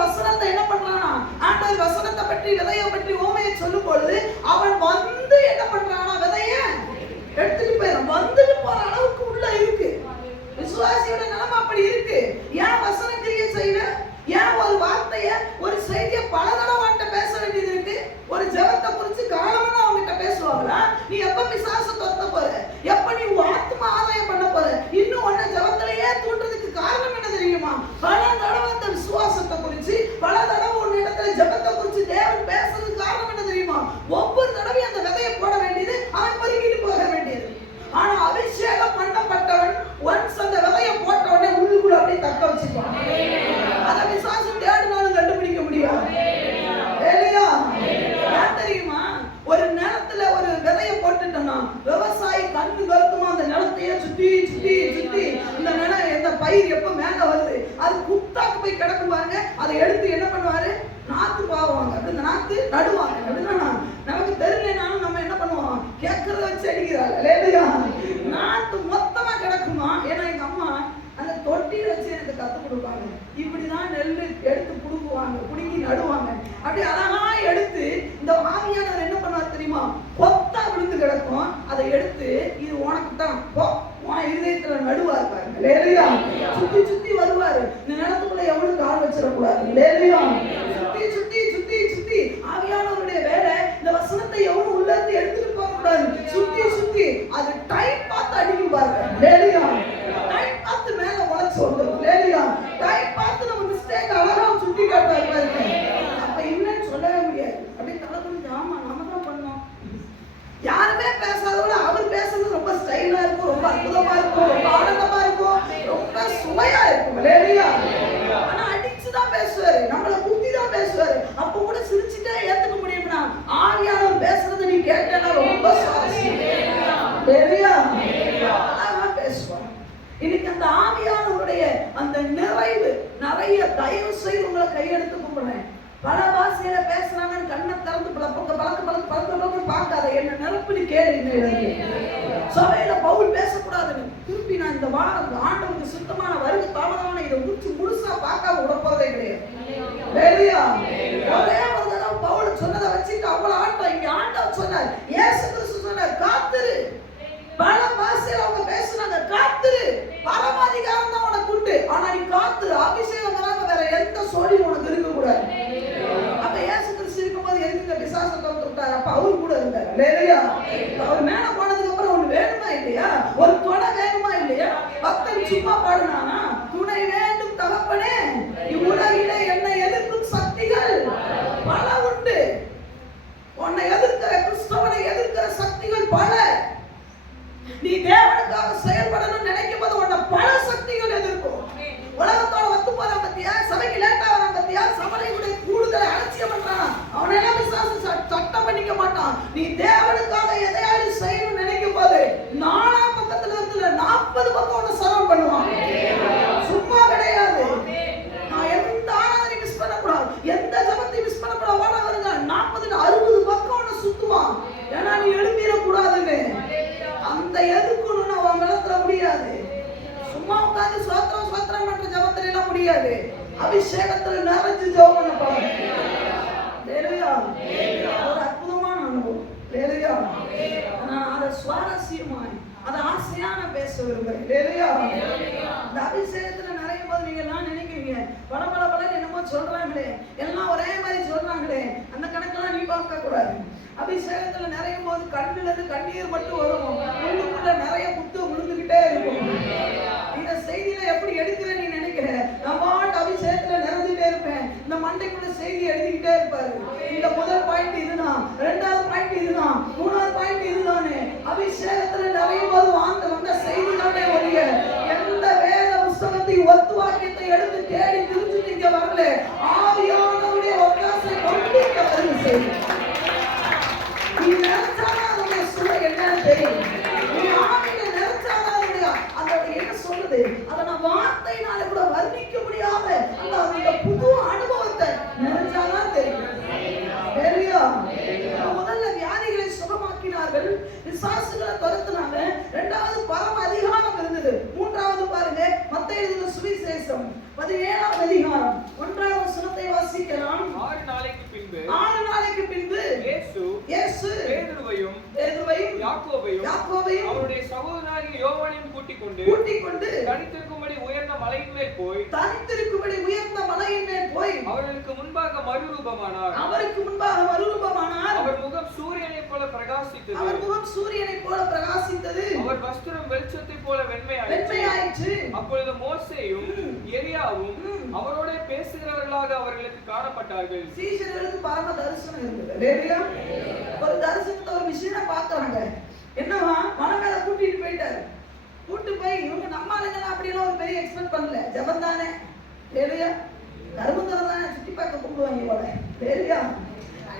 ஏன் ஒரு வார்த்தைய ஒரு செய்தியை பல தடவை அவன்கிட்ட பேச வேண்டியது இருக்கு? ஒரு ஜெபத்தை குறித்து காலமா அவங்ககிட்ட பேசுவாங்களா? நீ எப்ப பிசாசை துரத்த போற? எப்ப நீ உன் ஆத்மா ஆதாயம் பண்ண போற? இன்னும் உன்னை ஜெபத்திலேயே தூண்டுறதுக்கு காரணம் என்ன தெரியுமா? பல தடவை அந்த விசுவாசத்தை குறித்து, பல தடவை உன் இடத்துல ஜெபத்தை குறித்து தேவன் பேசுறதுக்கு காரணம் என்ன தெரியுமா? ஒவ்வொரு தடவையும் அந்த விதையை போட வேண்டியது, அவன் பொறுக்கிட்டு போக வேண்டியது. ஆனா அபிஷேகம் பண்ணப்பட்டவன் ஒன்ஸ் அந்த விதையை போட்ட உடனே உள்ளுக்குள்ள அப்படியே தக்க வச்சுப்பான். அதை விசுவாசம் தேடினாலும் கண்டுபிடிக்க முடியாது. ஏன் தெரியுமா? ஒரு நிலத்துல ஒரு விதையை போட்டுட்டோம்னா விவசாயி கண்ணு கருத்துமா அந்த நிலத்தையே சுத்தி சுத்தி சுத்தி அந்த நிலம் எந்த பயிர் எப்ப மேல வருது அது குத்தாக்கு போய் கிடக்கும் பாருங்க. அதை எடுத்து என்ன பண்ணுவாரு? நாத்து பாவாங்க. அந்த நாத்து நடுவாங்க. அப்படின்னா நமக்கு தெரியலனாலும் நம்ம என்ன பண்ணுவோம்? கேட்கறத வச்சு அடிக்கிறாள். நாத்து மொத்தமா கிடக்குமா? ஏன்னா எங்க அம்மா அந்த தொட்டியில வச்சு எனக்கு கத்து கொடுப்பாங்க. இப்படிதான் நெல் எடுத்து புடுங்குவாங்க, புடுங்கி நடுவாங்க. அப்படி அழகா எடுத்து இந்த ஆவியானவர் என்ன பண்ணுவார் தெரியுமா? கொத்தா விழுந்து கிடக்கும். அதை எடுத்து இது உனக்கு தான் உன் இதயத்துல நடுவார் பாருங்க. சுத்தி சுத்தி வருவாரு. இந்த நிலத்துக்குள்ள எவ்வளவு கால் வச்சிடக்கூடாது. சுத்தி சுத்தி சுத்தி சுத்தி ஆவியானவருடைய வேலை இந்த வசனத்தை எவ்வளவு உள்ள இருந்து எடுத்துட்டு போக கூடாது. சுத்தி சுத்தி அது டைம் பார்த்து அடிக்கும் பாருங்க. டைம் பார்த்து மேல உழைச்சு வந்துடும். டைம் பார்த்து நம்ம மிஸ்டேக் அழகா சுட்டி காட்டுறாரு. அப்ப என்னன்னு சொல்லவே முடியாது. அப்படியே தலை குளிச்சு ஆமா நம்ம தான் பண்ணோம். யாருமே பேசாதோட அவர் பேசுறது ரொம்ப ஸ்டைலா இருக்கும், ரொம்ப அற்புதமா இருக்கும், ரொம்ப ஆனந்தமா இருக்கும், ரொம்ப சுவையா இருக்கும். ஆனா அடிச்சுதான் பேசுவாரு, நம்மளை குத்தி தான் பேசுவாரு. அப்ப கூட சிரிச்சுட்டே ஏத்துக்க முடியும்னா ஆவியானவர் பேசுறது நீ கேட்டா ரொம்ப சுவாரஸ்யம் பேசுவார். இன்னைக்கு அந்த ஆவியானவருடைய அந்த நிறைவு நிறைய தயவு செய்து உங்களை கையெடுத்து கும்பிடுறேன். பல பாஷையில பேசுறாங்கன்னு கண்ணை திறந்து பழக்க பார்க்காத. என்ன நிரப்புன்னு கேளு. சபையில பவுல் பேசக்கூடாதுன்னு திருப்பி நான் இந்த வாரம் ஆண்டவருக்கு சுத்தமான வருகை தாமதமான இதை முடிச்சு முழுசா பார்க்காம விடப்போறதே கிடையாது. ஒரே ஒரு தடவை பவுல் சொன்னதை வச்சுட்டு அவ்வளவு ஆட்டம். இங்க ஆண்டவர் சொன்னார், இயேசு கிறிஸ்து சொன்னார், காத்துரு. பல பாஷையில அவங்க பேசுனாங்க, காத்துரு. பரமாதிகாரம் தான் உனக்கு உண்டு, ஆனா நீ காத்துரு. அபிஷேகம் வேற எந்த சோழியும் உனக்கு இருக்க கூடாது. அப்ப இயேசு கிறிஸ்து இருக்கும்போது எதுக்கு பிசாசத்தை தோத்து விட்டாரு? அப்ப அவரு கூட இருந்தாரு. அவர் மேல போனதுக்கு அப்புறம் ஒண்ணு வேணுமா இல்லையா? ஒரு துணை வேணுமா இல்லையா? பக்தன் சும்மா பாடுனானா? துணை வேண்டும் தகப்பனே, இவ்வுலகிலே என்னை எதிர்க்கும் சக்திகள் பல உண்டு. உன்னை எதிர்க்கிற கிறிஸ்தவனை எதிர்க்கிற சக்திகள் பல. நீ தேவனுக்காக செயல்படணும்னு நினைக்கும் போது உன்னை பல சக்திகள் எதிர்க்கும். உலகத்தோட ஒத்து போறான் பத்தியா? சபைக்கு லேட்டா வரான் பத்தியா? சபையுடைய கூடுதலை அலட்சியம் பண்றான். அவனெல்லாம் விசுவாசம் சட்டம் பண்ணிக்க மாட்டான். நீ தேவனுக்காக எதையாவது செய்யணும்னு நினைக்கும் போது 4 பக்கத்துல இருந்து 40 பக்கம் ஒண்ணு சரவம் பண்ணுவான். சும்மா கிடையாது. நான் எந்த ஆராதனை மிஸ் பண்ணக்கூடாது, எந்த ஜபத்தை மிஸ் பண்ணக்கூடாது. வாட வருங்க 40-60 பக்கம் ஒண்ணு சுத்துவான். ஏன்னா நீ எழுப்பிடக்கூடாதுன்னு அந்த எதுக்குன்னு அவன் விளத்துற முடியாது. சும்மா உட்காந்து சோத்திரம் சோத்திரம் பண்ற ஜபத்துல எல்லாம் முடியாது. அபிஷேகத்துல நிறைஞ்சு ஜெபம் பண்ண போறாங்க. ஒரு அற்புதமான அனுபவம். அதை சுவாரஸ்யமாய் அதை ஆசையான பேச விரும்புறேன். இந்த அபிஷேகத்துல நிறைய போது நீங்க எல்லாம் நினைக்கிறீங்க, பல பல பல என்னமோ சொல்றாங்களே, எல்லாம் ஒரே மாதிரி சொல்றாங்களே, அந்த கணக்கெல்லாம் நீ பார்க்க கூடாது. அபிஷேகத்துல நிறைய போது கண்ணுல இருந்து கண்ணீர் மட்டும் வரும், உள்ளுக்குள்ள நிறைய குத்து விழுந்துகிட்டே இருக்கும். இந்த செய்தியில எப்படி எடுக்கிற நீ நினைக்கிற? நான் அபிஷேகத்துல நிறைஞ்சிட்டே இருப்பேன். இந்த மண்டைக்குள்ள செய்தி எழுதிக்கிட்டே இருப்பாரு. இந்த முதல் பாயிண்ட் இதுதான், 2வது பாயிண்ட் இதுதான், 3வது பாயிண்ட் இதுதானே. அபிஷேகத்துல நிறைய போது வந்த செய்தி தானே ஒழிய எந்த வேத புஸ்தகத்தையும் ஒத்து வாக்கியத்தை எடுத்து தேடி திருச்சிட்டு இங்க வரல. ஆவியானவருடைய ஒத்தாசை கொண்டு இங்க வருது செய்தி. நீ நினைச்சாதான் அதோடைய சுவை என்னன்னு தெரியும். நீ ஆவியில நினைச்சாதான் அதோட என்ன சொல்லுது, அதை நான் வார்த்தையினால கூட வர்ணிக்க முடியாத அந்த புது அனுபவத்தை நினைச்சாதான் தெரியும். முதல்ல வியாதிகளை சுகமாக்கினார்கள், பிசாசுகளை துரத்துனாங்க. 2வது பரம அதிகாரம் இருந்தது. 3வது பாருங்க, மத்தேயு எழுதின சுவிசேஷம் 17ஆம் அதிகாரம் 1வது வசனத்தை வாசி. வாசிக்கலாம். 6 நாளைக்கு பின்பு 6 நாளைக்கு பின்பு இயேசு பேதுருவையும் யாக்கோபையும் அவருடைய சகோதரனாகிய யோவானையும் கூட்டிக் கொண்டு தனித்திருக்கும்படி உயர்ந்த மலையின் மேல் போய் அவர்களுக்கு முன்பாக மறுரூபமானார். அவர் முகம் சூரியனைப் போல பிரகாசித்தது. அவர் வஸ்திரம் வெளிச்சத்தைப் போல வெண்மையாயிற்று. அப்பொழுது மோசேயும் எலியாவும் அவரோட பேசுகிறவர்களாக அவர்களுக்கு காணப்பட்டார்கள். சீஷர்களுக்கு பரம தரிசனம் இருந்தது. இல்லையா? ஒரு தரிசனத்தை ஒரு விஷயத்தை பார்த்தாங்க. என்னவா, மலை மேல கூட்டிட்டு போயிட்டாரு. கூட்டு போய் இவங்க நம்ம ஆளுங்கலாம் அப்படியெல்லாம் ஒரு பெரிய எக்ஸ்பெக்ட் பண்ணல. ஜபம் தானே, இல்லையா? கருமந்தரம் தானே, சுத்தி பார்க்க கூப்பிடுவாங்க போல, இல்லையா?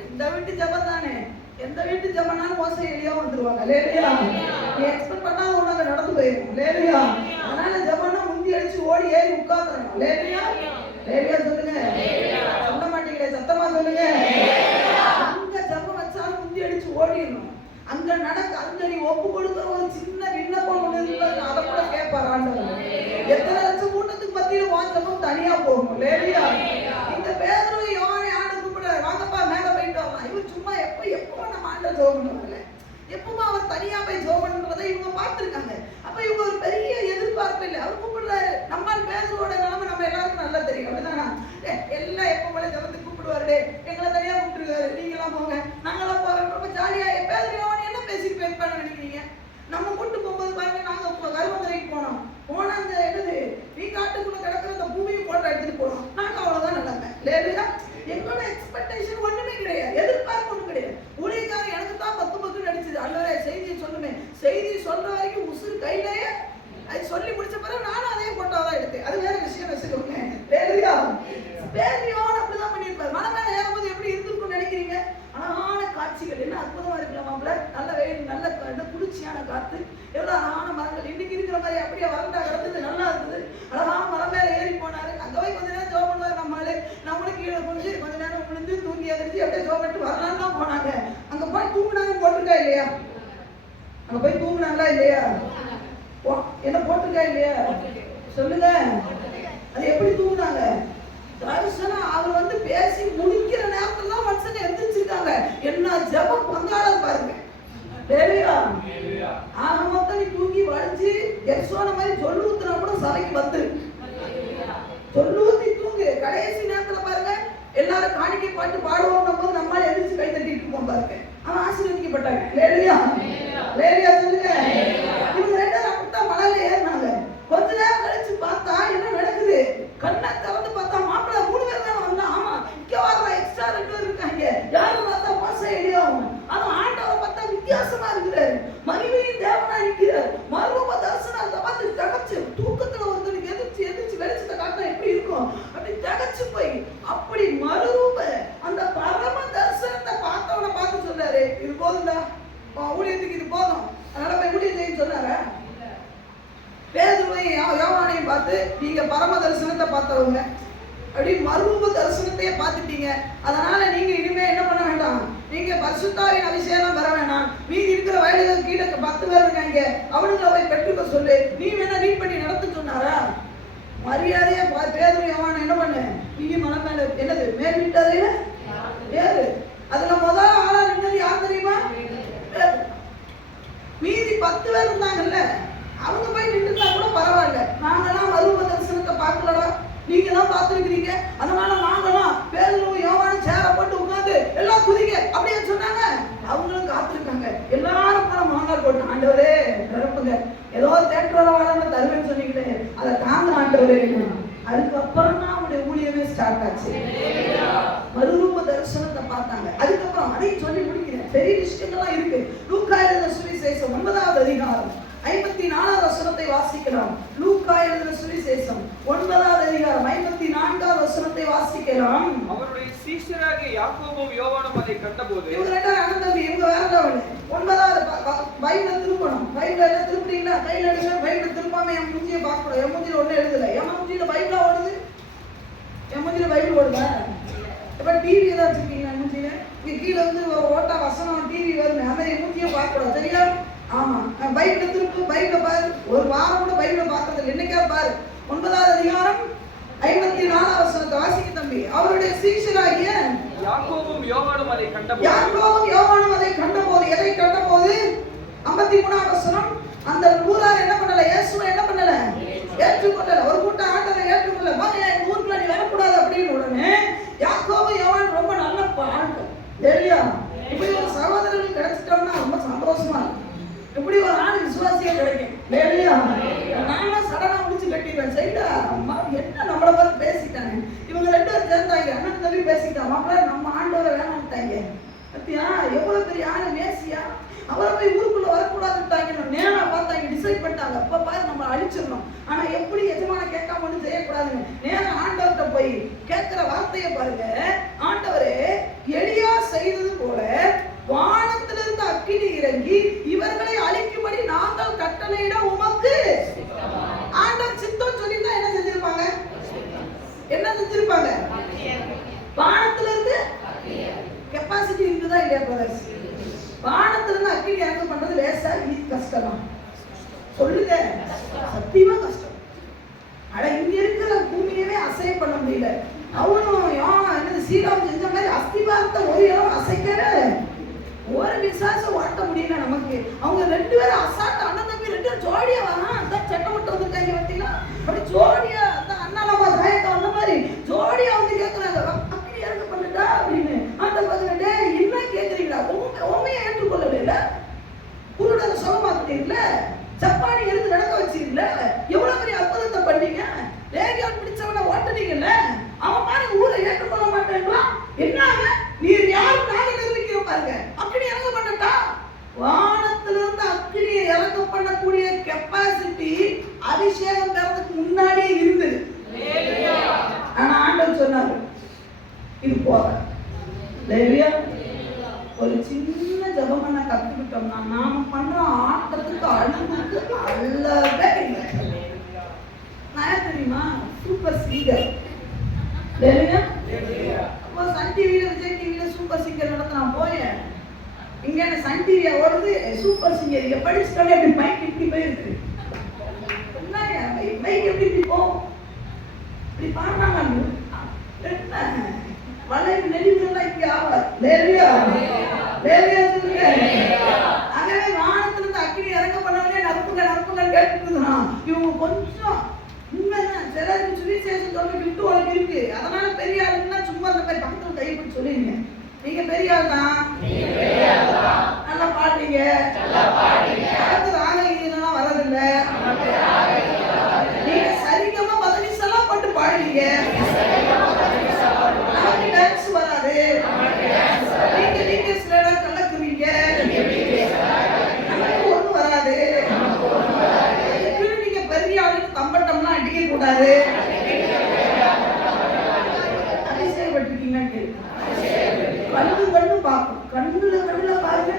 இந்த வீட்டு ஜபம் தானே, எந்த வீட்டு ஜபம்னாலும் மோச எலியா வந்துருவாங்க, இல்லையா? நீ எக்ஸ்பெக்ட் பண்ணாத ஒண்ணு நடந்து போயிடும், இல்லையா? அதனால ஜபம்னா முந்தி அடிச்சு ஓடி ஏறி உட்கார்ந்துடணும், இல்லையா? இல்லையா சொல்லுங்க, சொல்ல மாட்டீங்களே, சத்தமா சொல்லுங்க. அங்க ஜபம் வச்சாலும் முந்தி அடிச்சு ஓடிடணும். அங்க அங்க நீ ஒப்பு கொடுக்கிற ஒரு சின்ன விண்ணப்பம் ஒண்ணு இருந்தா அதை கூட கேட்பாரு ஆண்டவர். எத்தனை லட்சம் கூட்டத்துக்கு மத்தியில வாஞ்சமும் தனியா போகும், இல்லையா? இந்த பேதுரு யோவானை ஆண்டு கூப்பிடுறாரு, வாங்கப்பா மேல போயிட்டு வரலாம். இவர் சும்மா எப்போ நம்ம ஆண்டவர் ஜெபம் பண்ணுவாங்கல்ல, எப்பவுமே அவர் தனியா போய் ஜெபம் பண்றதை இவங்க பார்த்திருக்காங்க. அப்ப இவங்க ஒரு பெரிய எதிர்பார்ப்பு இல்லை. அவர் கூப்பிடுறாரு. நம்ம பேதுருவோட நிலைமை நம்ம எல்லாருக்கும் நல்லா தெரியும், அப்படிதானா? எல்லாம் எப்ப போல ஜெபத்துக்கு கூப்பிடுவாரு, எங்களை தனியா கூப்பிட்டுருக்காரு, நீங்களாம் போங்க நாங்களாம் போறோம், ரொம்ப ஜாலியா. பேதுரு யோவான் என்ன பேசிட்டு போயிருப்பான்னு நினைக்கிறீங்க? நம்ம கூட்டு போகும்போது பாருங்க, நாங்க கருவந்தரைக்கு போனோம். போனா அந்த என்னது நீ காட்டுக்குள்ள கிடக்கிற அந்த பூமியும் போட்டு எடுத்துட்டு போனோம். நாங்க அவ்வளவுதான் நடந்தேன், இல்லையா? எங்களோட எக்ஸ்பெக்டேஷன் ஒண்ணுமே கிடையாது, எதிர்பார்ப்பு ஒண்ணும் கிடையாது. ஊழியக்காரன் எனக்கு தான் 10 பக்கம் நடிச்சது, அல்லவே செய்தியை சொல்லுமே, செய்தி சொல்ற வரைக்கும் உசுறு கையிலேயே. அது சொல்லி முடிச்ச பிறகு நானும் அதே போட்டோதான் எடுத்தேன். அது வேற விஷயம் வச்சுக்கோங்க, இல்லையா? பேதுருவோன் அப்படிதான் பண்ணியிருப்பாரு. மலை மேல ஏறும்போது எப்படி இருந்திருக்கும்னு நினைக்கிறீங்க? அழகான காட்சிகள், என்ன அற்புதமா இருக்கலாமாப்ல. நல்ல வெயில், நல்ல குளிர்ச்சியான காத்து, எவ்வளவு அழகான மரங்கள். இன்னைக்கு இருக்கிற மாதிரி அப்படியே வறண்டா கிடந்தது, நல்லா இருந்தது. அழகான மலை மேல ஏறி போனாரு. அங்க போய் கொஞ்ச நேரம் ஜோம் பண்ணுவாரு. நம்மளும் கீழே குனிஞ்சு கொஞ்ச நேரம் விழுந்து தூங்கி எதிர்த்து அப்படியே ஜோம் பண்ணிட்டு வரலான்னு தான் போனாங்க. அங்க போய் தூங்குனாங்க போட்டிருக்கா இல்லையா? அங்க போய் தூங்குனாங்களா இல்லையா? என்ன போட்டிருக்கா இல்லையா? சொல்லுங்க. அது எப்படி தூங்குனாங்க? தரிசனம் அவர் பேசி முடிக்கிற நேரத்துல தான் மனுஷங்க எந்திரிச்சிருக்காங்க. என்ன ஜபம் பங்காளர் பாருங்க, இல்லையா? ஆக மொத்தம் நீ தூங்கி வளைஞ்சு எக்ஸோன மாதிரி சொல்லு ஊத்துனா கூட சபைக்கு வந்து சொல்லு ஊத்தி தூங்கு. கடைசி நேரத்துல பாருங்க, எல்லாரும் காணிக்கை பாட்டு பாடுவோம் போது நம்மளால எந்திரிச்சு கை தட்டிட்டு இருப்போம் பாருங்க. அவன் ஆசீர்வதிக்கப்பட்டாங்க, இல்லையா? இல்லையா சொல்லுங்க. இவங்க 2 பேரும் அப்படித்தான் மலையில ஏறினாங்க. கொஞ்ச நேரம் கழிச்சு பார்த்தா என்ன நடக்குது? கண்ணை திறந்து பார்த்தா மாப்பிள்ளை 3 பேர் தான் வந்தா. ஆமா, இங்க வர எக்ஸ்ட்ரா 2 பேர் இருக்காங்க. யாரும் பார்த்தா மோசே எலியாவும். ஆனா ஆண்டவர் பார்த்தா வித்தியாசமா இருக்கிறாரு, மகிமையின் தேவனா இருக்கிறார். மறுரூப தரிசனத்தை பார்த்து தகச்சு, தூக்கத்துல ஒருத்தனுக்கு எதிர்த்து வெளிச்சத்தை காட்டினா எப்படி இருக்கும்? அப்படி தகச்சு போய் அப்படி மறுரூப அந்த பரம தரிசனத்தை பார்த்தவனை பார்த்து சொன்னாரு, இது போதும்டா, ஊழியத்துக்கு இது போதும், அதனால போய் ஊழியம் செய்ய சொன்னார. பேதுருவையும் யோவானையும் பார்த்து, நீங்க பரம தரிசனத்தை பார்த்தவங்க, அப்படி மறுரூப தரிசனத்தையே பார்த்துட்டீங்க, அதனால நீங்க இனிமே என்ன பண்ண வேண்டாம், நீங்க பரிசுத்தாவின் அபிஷேகம் பெற வேணாம். மீதி இருக்கிற வயலுக்கு கீழே 10 பேர் இருக்காங்க, அவனுங்களை போய் பெற்றுக்க சொல்லு, நீ வேணா ரீட் பண்ணி நடத்த சொன்னாரா? மரியாதையா பேதுரு யோவானை என்ன பண்ணு, நீங்க மலை மேல என்னது மேல் வீட்டாரையில ஏறு. அதுல முதல் ஆளா நின்னது யார் தெரியுமா? மீதி 10 பேர் இருந்தாங்கல்ல, அவங்க போய் நின்றுட்டா கூட பரவாயில்ல. நாங்கெல்லாம் மறுரூப தரிசனத்தை பார்க்கலடா, நீங்க தான் பார்த்துருக்கிறீங்க, அதனால நாங்களாம் பேதுரு யோவானை சேர போட்டு உட்காந்து எல்லாம் குதிங்க அப்படியே சொன்னாங்க. அவங்களும் காத்திருக்காங்க. எல்லாரும் போன மாங்காய் போட்டு, ஆண்டவரே நிரப்புங்க, ஏதோ தேட்டரோட வாழன்னு தருவேன்னு சொன்னீங்களே, அதை தாங்க ஆண்டவரே. அதுக்கப்புறம் தான் அவங்களுடைய ஊழியமே ஸ்டார்ட் ஆச்சு. மறுரூப தரிசனத்தை பார்த்தாங்க. அதுக்கப்புறம் அதையும் சொல்லி முடிக்கிறேன், பெரிய விஷயங்கள்லாம் இருக்கு. லூக்கா எழுதின சுவிசேஷம் 9வது அதிகாரம் 54வது வசனத்தை வாசிக்கலாம். லூக்கா எழுதின சுவிசேஷம் 9வது அதிகாரம் 54வது வசனத்தை வாசிக்கலாம். அவருடைய சீஷராகிய யாக்கோபும் யோவானும் அதை கண்டபோது, இவங்க 2 பேரும் அண்ணன் இவங்க வேறவங்க. 9வது பைபிளை திருப்பணும். பைபிளை திருப்பீங்களா? கையில எடுங்க. பைபிளை திருப்பாம என் மூஞ்சியை பார்க்கணும். என் மூஞ்சில ஒண்ணு எழுதல. என் மூஞ்சில பைபிளா ஓடுது? என் மூஞ்சில பைபிள் ஓடுதா? இப்ப டிவி ஏதாவது வச்சிருக்கீங்களா? மூஞ்சில இங்க கீழே ஓட்டா வசனம் டிவி வருது, அந்த என் மூஞ்சியை பார்க்கக்கூடாது, சரியா? ஆமா, பைபிளை திருப்பு, பைபிளை பாரு. ஒரு வாரம் கூட பைபிளை பார்க்கறது இல்லை, என்னைக்கா பாரு. 9வது அதிகாரம் 54 வசனத்தை வாசிக்க தம்பி. அவருடைய சீஷராகிய யாக்கோபும் யோவானும் அதை கண்டபோது எதை கண்டபோது 53 வசனம், அந்த ஊரார் என்ன பண்ணல? இயேசுவை என்ன பண்ணல? ஏற்றுக்கொள்ளல. ஒரு கூட்டம் ஆண்டவரை ஏற்றுக்கொள்ள, என் ஊருக்குள்ள நீ வரக்கூடாது அப்படின்னு உடனே யாக்கோபு யோவான் ரொம்ப நல்ல ஆட்கள் தெரியா. இப்படி ஒரு சகோதரர்கள் கிடைச்சிட்டோம்னா ரொம்ப சந்தோஷமா இருக்கும். இப்படி ஒரு ஆள் விசுவாசியா கிடைக்கும் இல்லையா? நானும் சடனா முடிச்சு கட்டிடுவேன். சரிடா அம்மா என்ன நம்மளை பார்த்து பேசிட்டாங்க, இவங்க 2 பேரும் சேர்ந்தாங்க, அண்ணன் தம்பி பேசிட்டாங்க, அப்புறம் நம்ம ஆண்டவரை வேணான்ட்டாங்க. பத்தியா எவ்வளவு பெரிய ஆளு மேசியா, அவரை போய் ஊருக்குள்ள வரக்கூடாதுட்டாங்க. நேரா பார்த்தாங்க, டிசைட் பண்ணிட்டாங்க, அப்ப பாரு நம்ம அழிச்சிடணும். ஆனா எப்படி எஜமான கேட்காம ஒன்றும் செய்யக்கூடாதுன்னு நேரம் ஆண்டவர்கிட்ட போய் கேட்கிற வார்த்தையை பாருங்க. ஆண்டவரே, எலியா செய்தது போல வானத்திலிருந்து அக்கினி இறங்கி இவர்களை அழிக்கும்படி நாங்கள் கட்டளையிட உமக்கு ஆண்டவர் சித்தம் சொல்லியிருந்தா என்ன செஞ்சிருப்பாங்க? வானத்திலிருந்து கெப்பாசிட்டி இருக்குதா இல்லையா பிரதர்ஸ்? வானத்திலிருந்து அக்கினி இறங்க பண்றது லேசா, இது கஷ்டமா? சொல்லுங்க, சத்தியமா கஷ்டம். அட இங்க இருக்கிற பூமியவே அசைய பண்ண முடியல. அவனும் என்னது சீராம் செஞ்ச மாதிரி அஸ்திபாரத்தை ஒரு இடம் அசைக்கவே ஒரு விசாசம் ஓட்ட முடியல நமக்கு. அவங்க 2 பேரும் அசால்ட், அண்ணன் தம்பி 2 பேரும் ஜோடியா வரான். அந்த சட்டை மட்டும் வந்துருக்காங்க பார்த்தீங்களா? அப்படி ஜோடியா அந்த அண்ணாலமா தாயக்கா வந்த மாதிரி ஜோடியா வந்து கேட்கறாங்க, அப்படி இறங்க பண்ணுடா அப்படின்னு. அந்த பக்கத்துல என்ன கேட்கறீங்களா? உண்மையை ஏற்றுக்கொள்ளல, குருடரை சுகமாக்குறீங்கள, ஜப்பானி இருந்து நடக்க வச்சீங்கல்ல, எவ்வளவு பெரிய அற்புதத்தை பண்ணீங்க, லேகியான் பிடிச்சவனை ஓட்டுனீங்கல்ல, அவன் பாருங்க ஊரை ஏற்றுக்கொள்ள மாட்டேன்றான். என்ன நீர் யாரும் நாங்க நிரூபிக்கிறோம் பாருங்க. அக்கினி இறங்க பண்ணட்டா? வானத்திலிருந்து அக்கினியை இறங்க பண்ணக்கூடிய கெப்பாசிட்டி அபிஷேகம் பெறதுக்கு முன்னாடியே இருந்தது. ஆனா ஆண்டவர் சொன்னாரு, இது போக ஒரு சின்ன ஜபம் பண்ண கத்துக்கிட்டோம்னா நாம பண்ற ஆட்டத்துக்கு அழுகுக்கு அல்லவே இல்லை. நான் தெரியுமா சூப்பர் சிங்கர் சன் டிவியில விஜய் டிவியில சூப்பர் சிங்கர் நடத்த நான் போயேன். இங்க சன் டிவியா ஓடுது சூப்பர் சிங்கர். இங்க படிச்சுட்டோன்னே அப்படி மைக் இப்படி போயிருக்கு. மைக் எப்படி இப்படி போகும்? இப்படி பாடுறாங்க, வளைவு நெறிவுலாம் இங்க ஆவாது. ஆகவே வானத்திலிருந்து அக்கினி இறங்க பண்ணவனே நறுப்புங்க கேட்டுருக்குதுன்னா இவங்க கொஞ்சம் உண்மைதான். சிலருக்கு சுவிசேஷம் சொல்ல விட்டு உனக்கு இருக்கு. அதனால பெரிய ஆளுன்னா சும்மா அந்த மாதிரி பக்கத்துல கைப்பிடி சொல்லிடுங்க, நீங்க பெரிய ஆள் தான், நல்லா பாடுறீங்க, அடுத்து ராககீதெல்லாம் வரதில்லை, நீங்க சரிகமா பதனிசெல்லாம் போட்டு பாடுவீங்க, நமக்கு டான்ஸ் வராது, நீங்க சில இடம் கலக்குவீங்க, நமக்கு ஒண்ணும் வராது, நீங்க பெரிய ஆளுக்கு தம்பட்டம்லாம் அடிக்க கூடாது. அபிஷேகப்பட்டிருக்கீங்கன்னு கேள்வி. கண்ணு பார்க்கும், கண்ணுல பாருங்க,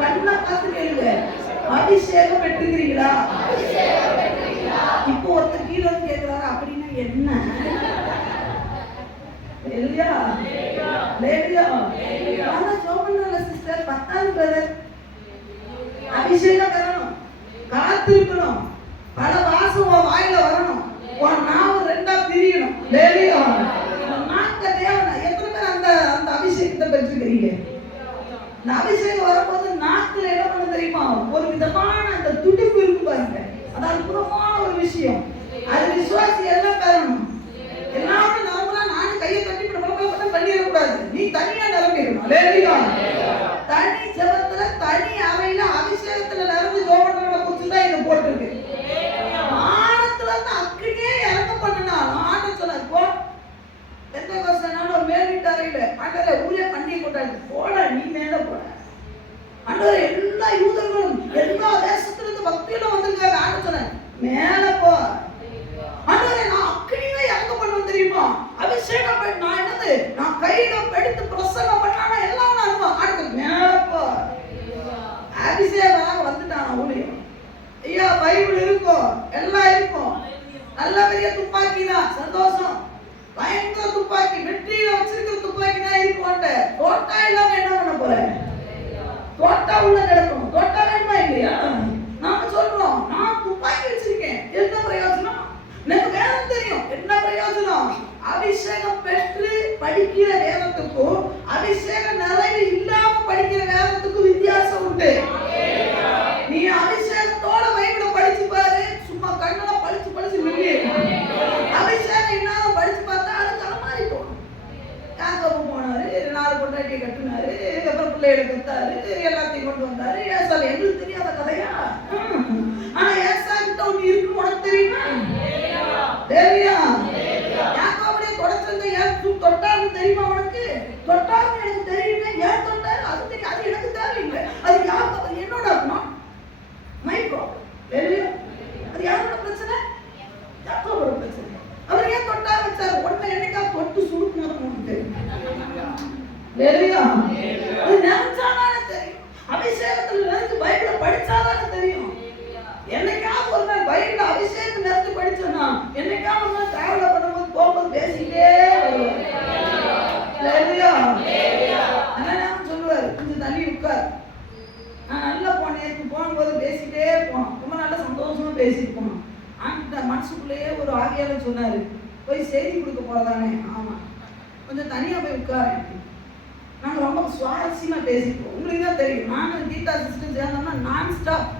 கண்ணை பார்த்து கேளுங்க, அபிஷேகம் பெற்றிருக்கிறீங்களா? இப்போ ஒருத்தர் கீழே வந்து கேட்கிறாரு, அப்படின்னா என்ன? சிஸ்டர் 10வது பிரதர் அபிஷேகம் பெறணும், காத்திருக்கணும், பல வாசம் வாயில வரணும், நாம 2ஆ பிரியணும். நாக்க தேவனை எத்தனை பேர் அந்த அபிஷேகத்தை பெற்றிருக்கிறீங்க? இந்த அபிஷேகம் வரும்போது நாக்குல என்ன பண்ண தெரியுமா? ஒரு விதமான அந்த துடிப்பு இருக்கு பாருங்க, அது அற்புதமான ஒரு விஷயம். அது விசுவாசி எல்லாம் பெறணும். எல்லாரும் நரம்புனா நானும் கையை கட்டி பண்ணிடக்கூடாது. நீ தனியா நிரம்பிடணும். தனி ஜபத்துல தனி அறையில அபிஷேகத்துல நிரம்பி ஜோபனோட குறிச்சுதான் இது போட்டிருக்கு. வானத்துல இருந்து அக்கினியே இறங்க பண்ணினாலும் ஆண்டவர் சொன்னார், போ எந்த கோசனாலும் ஒரு மேல் வீட்டு அறையில ஆண்டவரே ஊரே பண்டிகை கொண்டாடு போட, நீ மேல போட. ஆண்டவரே எல்லா யூதர்களும் எல்லா தேசத்திலிருந்து பக்தியில வந்திருக்காங்க. ஆண்டவர் சொன்னார், மேல போ. ஆண்டவரே நான் அக்கினியே இறங்க பண்ணுவேன் தெரியுமா? அபிஷேகம் நான் என்னது நான் கையில எடுத்து பிரசங்கம் பண்ணானா எல்லாம் நான் ஆண்டவர் மேல போ. அபிஷேகம் வந்துட்டான் ஊழியம். ஐயா பைபிள் இருக்கும், எல்லாம் இருக்கும், நல்ல பெரிய துப்பாக்கி தான், சந்தோஷம், பயங்கர துப்பாக்கி, வெற்றியில வச்சிருக்கிற துப்பாக்கி தான் இருக்கும். தோட்டா இல்லாம என்ன பண்ண போறேன்? தோட்டா உள்ள கிடக்கணும். தோட்டா வேணுமா இல்லையா? நாம சொல்றோம் நான் துப்பாக்கி வச்சிருக்கேன், என்ன பிரயோஜனம்? எனக்கு வேணும் தெரியும், என்ன பிரயோஜனம்? படிக்கிற வேதத்துக்கும் அபிஷேக நிறைவு இல்லாம படிக்கிற வேதத்துக்கும் வித்தியாசம் உண்டு. நீ அபிஷேகத்தோட பைபிளை படிச்சு பாரு, சும்மா கண்ணால படிச்சு படிச்சு மில்லி. அபிஷேகம் இல்லாம படிச்சு பார்த்தா அது தலைமாறி போகணும். யாக்கோபு போனாரு, 4 பொண்டாட்டியை கட்டினாரு, அப்புறம் பிள்ளைகளை பெத்தாரு, எல்லாத்தையும் கொண்டு வந்தாரு. ஏசால எங்களுக்கு தெரியாத கதையா? ஆனா ஏசா கிட்ட ஒண்ணு இருக்குன்னு உனக்கு தெரியுமா? தெரியா? யாக்கோபுடைய தொடச்சந்த ஏன் தொட்டாருன்னு தெரியுமா உனக்கு? தொட்டாருன்னு எனக்கு தெரியுமே. ஏன் தொட்டாரு அது தெரியும். அது எனக்கு தேவையில்லை. அது யாக்கோபு என்னோட இருக்கணும். My problem. தெரியா? அது யாரோட பிரச்சனை? யாக்கோபோட பிரச்சனை. அவர் ஏன் தொட்டாரு வச்சாரு? ஒன்ன என்னைக்கா தொட்டு சுருக்கணும் உனக்கு தெரியா? அது நினைச்சாதானே தெரியும். அபிஷேகத்துல நினைச்சு பைபிளை படிச்சாதானே தெரியும். என்னைக்காவது ஒரு நாள் பைபிள் அபிஷேகத்தை நிறுத்தி படிச்சோம்னா என்னைக்காவது ஒரு நாள் டிராவல் பண்ணும்போது போகும்போது பேசிக்கிட்டே வருவார். அண்ணன் சொல்லுவார், கொஞ்சம் தள்ளி உட்கார். நான் நல்லா போனேன், போகும்போது பேசிக்கிட்டே போனோம். ரொம்ப நல்லா சந்தோஷமா பேசிட்டு போனோம். அந்த மனசுக்குள்ளேயே ஒரு ஆவியாளர் சொன்னாரு, போய் செய்தி கொடுக்க போறதானே? ஆமா, கொஞ்சம் தனியா போய் உட்காரேன். நாங்கள் ரொம்ப சுவாரஸ்யமா பேசிப்போம். உங்களுக்கு தான் தெரியும், நாங்கள் கீதா சிஸ்டர் சேர்ந்தோம்னா நான் ஸ்டாப்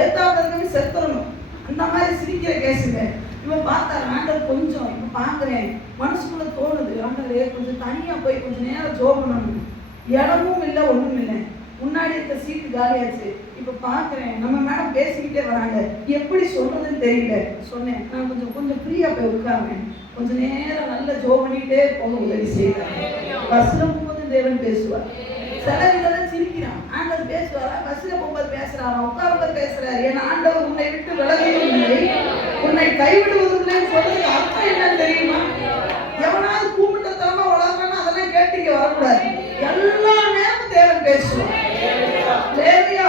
ஏத்தாவது செத்துறணும். அந்த மாதிரி சிரிக்கிற கேசுங்க. இவன் பார்த்தாரு, ஆண்டவர் கொஞ்சம் இப்ப பாக்குறேன், மனசுக்குள்ள தோணுது, ஆண்டவரே கொஞ்சம் தனியா போய் கொஞ்சம் நேரம் ஜோம் பண்ணணும். இடமும் இல்லை, ஒண்ணும் இல்லை. முன்னாடி இருக்க சீட்டு காலியாச்சு. இப்ப பாக்குறேன் நம்ம மேடம் பேசிக்கிட்டே வராங்க, எப்படி சொல்றதுன்னு தெரியல. சொன்னேன், நான் கொஞ்சம் ஃப்ரீயா போய் உட்கார்றேன், கொஞ்ச நேரம் நல்ல ஜோம் பண்ணிக்கிட்டே போக உதவி செய்யறேன். பஸ்ல போகும்போது தேவன் பேசுவார். சில இதெல்லாம் சிரிக்கிறான், ஆண்டவர் பேசுவாரா? பஸ்ல போகும்போது பேசுறாரா? உட்காரும்போது பேசுறாரு. ஏன்னா ஆண்டவர் உன்னை விட்டு விலகுவதும் இல்லை, உன்னை கைவிடுவதும் இல்லைன்னு சொல்றதுக்கு அர்த்தம் என்னன்னு தெரியுமா? எவனாவது கூப்பிட்டத்தனமா வளர்றான்னு அதெல்லாம் கேட்டு இங்க வரக்கூடாது. எல்லா நேரமும் தேவன் பேசுவார். லேவியா,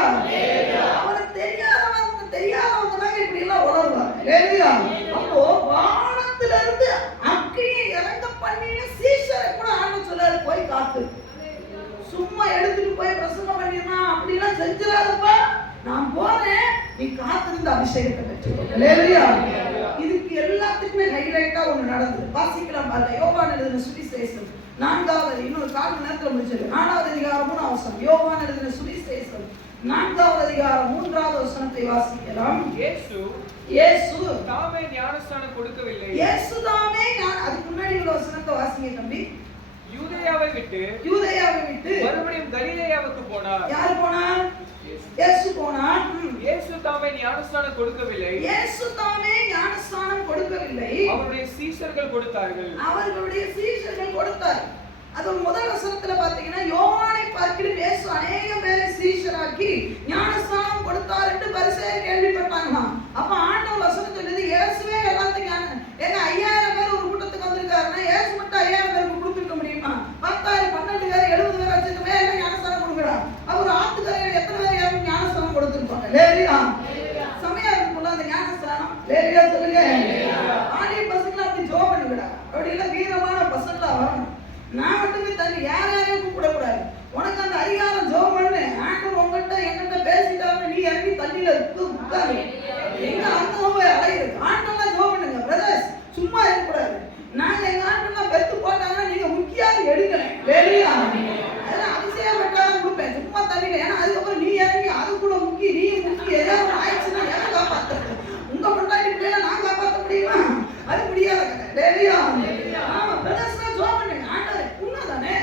அவனுக்கு தெரியாதவங்க தாங்க இப்படி எல்லாம் வளருவாங்க. லேவியா, அப்போ வானத்துல இருந்து அக்கினியை இறங்க பண்ணின சீஷரை கூட ஆண்டவர் சொல்றாரு, போய் காத்து. சும்மா எடுத்துட்டு போய் பிரசங்கம் பண்ணினா அப்படிலாம் செஞ்சிடாதப்பா, நான் போறேன், நீ காத்திருந்து அபிஷேகத்தை பெற்றுக்கோ. லேவியா, இதுக்கு எல்லாத்துக்குமே ஹைலைட்டா ஒண்ணு நடந்தது. வாசிக்கலாம் பாருங்க. யோவான் எழுதின சுவிசேஷம் 4வது, இன்னொரு 4 மணி நேரத்துல முடிச்சது. 4வது அதிகாரம் 3ஆம் வசனம். யோவான் எழுதின சுவிசேஷம் 4வது அதிகாரம் 3வது வசனத்தை வாசிக்கலாம். இயேசு தாமே ஞானஸ்நானம் கொடுக்கவில்லை. இயேசு தாமே அதுக்கு முன்னாடி உள்ள வசனத்தை வாசிங்க தம்பி. யூதேயாவை விட்டு மறுபடியும் கலிலேயாவுக்கு போனார். யார் போனார்? இயேசு போனார். இயேசு தாமே ஞானஸ்நானம் கொடுக்கவில்லை. இயேசு தாமே ஞானஸ்நானம் கொடுக்கவில்லை, அவருடைய சீஷர்கள் கொடுத்தார்கள். அவர்களுடைய சீஷர்கள் கொடுத்தார். அது முதல் வசனத்துல பாத்தீங்கன்னா, யோவானை பார்க்கிலும் இயேசு அநேக பேரை சீஷராக்கி ஞானஸ்நானம் கொடுத்தார் என்று பரிசேயர் கேள்விப்பட்டாங்களாம். அப்ப ஆண்டவர் வசனம் சொல்லுது, இயேசுவே எல்லாத்தையும் ஏங்க 5000 பேர் ஒரு கூட்டத்துக்கு வந்திருக்காருன்னா இயேசு மட்டும் 5000 பேருக்கு கொடுத்துருக்க முடியுமா? 10,000 12 பேர் 70 பேர் வச்சுக்கவே என்ன ஞானஸ்நானம் கொடுக்குறார்? அவர் ஆத்துக்கரையில் எத்தனை பேர் யாரும் ஞானஸ்நானம் கொடுத்துருப்பாங்க? லேவியா, சமயம் இருக்கும்ல அந்த ஞானஸ்நானம். லேவியா சொல்லுங்க. ஆடிய பசங்களை அப்படி ஜோ பண்ணிவிடா, அப்படி எல்லாம் வீரமான பசங்களா வரணும். நான் மட்டுமே தண்ணி யாரையும் கூப்பிடக்கூடாது. உனக்கு அந்த அதிகாரம் ஜோம் பண்ணு. ஆண்டவர் உங்கள்கிட்ட என்கிட்ட பேசிட்டாருன்னு நீ இறங்கி தண்ணியில உட்காரு. எங்க அந்த போய் அலையுது. ஆண்டெல்லாம் ஜோம் பண்ணுங்க பிரதர்ஸ், சும்மா இருக்கக்கூடாது. நாங்க எங்க ஆண்டெல்லாம் பெத்து போட்டாங்கன்னா நீங்க முக்கியாது எடுக்கணும். வெளியா அதெல்லாம் அதிசயம் பட்டாலும் கொடுப்பேன், சும்மா தண்ணியில. ஏன்னா அதுக்கப்புறம் நீ இறங்கி அது கூட முக்கி நீ முக்கி ஏதாவது ஆயிடுச்சுன்னா எதை காப்பாத்துறது? உங்க பொண்டாட்டி பிள்ளைல நான் காப்பாற்ற முடியுமா? அது முடியாத கதை. வெளியா ஆமா பிரதர்ஸ் ஜோம் பண்ணுங்க. உண்மைதானே?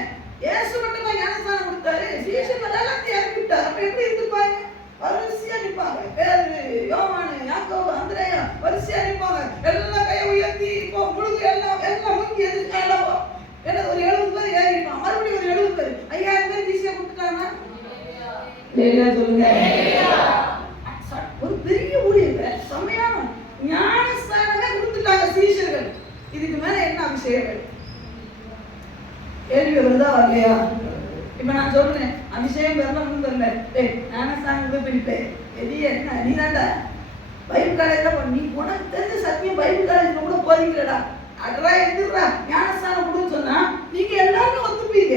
இயேசு மட்டும் ஞானஸ்நானம் கொடுத்தாரு, சீஷர்கள் எல்லாத்தையும் இறக்கி விட்டாரு. அப்ப எப்படி இருந்துப்பாங்க? வரிசையா நிற்பாங்க. பேரு, யோவானு, யாக்கோபு, அந்திரேயா வரிசையா நிற்பாங்க. எல்லாம் கையை உயர்த்தி இப்போ முழுக்க எல்லாம் முங்கி எதிர்த்து எல்லாம் என்ன ஒரு 70 பேர் ஏறி இருப்பான். மறுபடியும் ஒரு 70 பேர் 5000 பேர் ஈஸியா கொடுத்துட்டாங்கன்னா சொல்லுங்க. ஒரு பெரிய ஊழியர் செம்மையான ஞானஸ்நானமே கொடுத்துட்டாங்க சீஷர்கள். இதுக்கு மேல என்ன அபிஷேகம்? கேள்வி வருதா வரலையா? இப்ப நான் சொல்றேன், அபிஷேகம் வரணும் தெரியல. ஞானஸ்நானம் போயிட்டேன், எதிய என்ன நீ தாண்டா பைபிள் காலேஜ்ல நீ உனக்கு தெரிஞ்ச சத்தியம் பைபிள் காலேஜ்ல கூட போறீங்களா? அடரா எதிர்றா ஞானஸ்நானம் கொடுன்னு சொன்னா நீங்க எல்லாருமே ஒத்துப்பீங்க.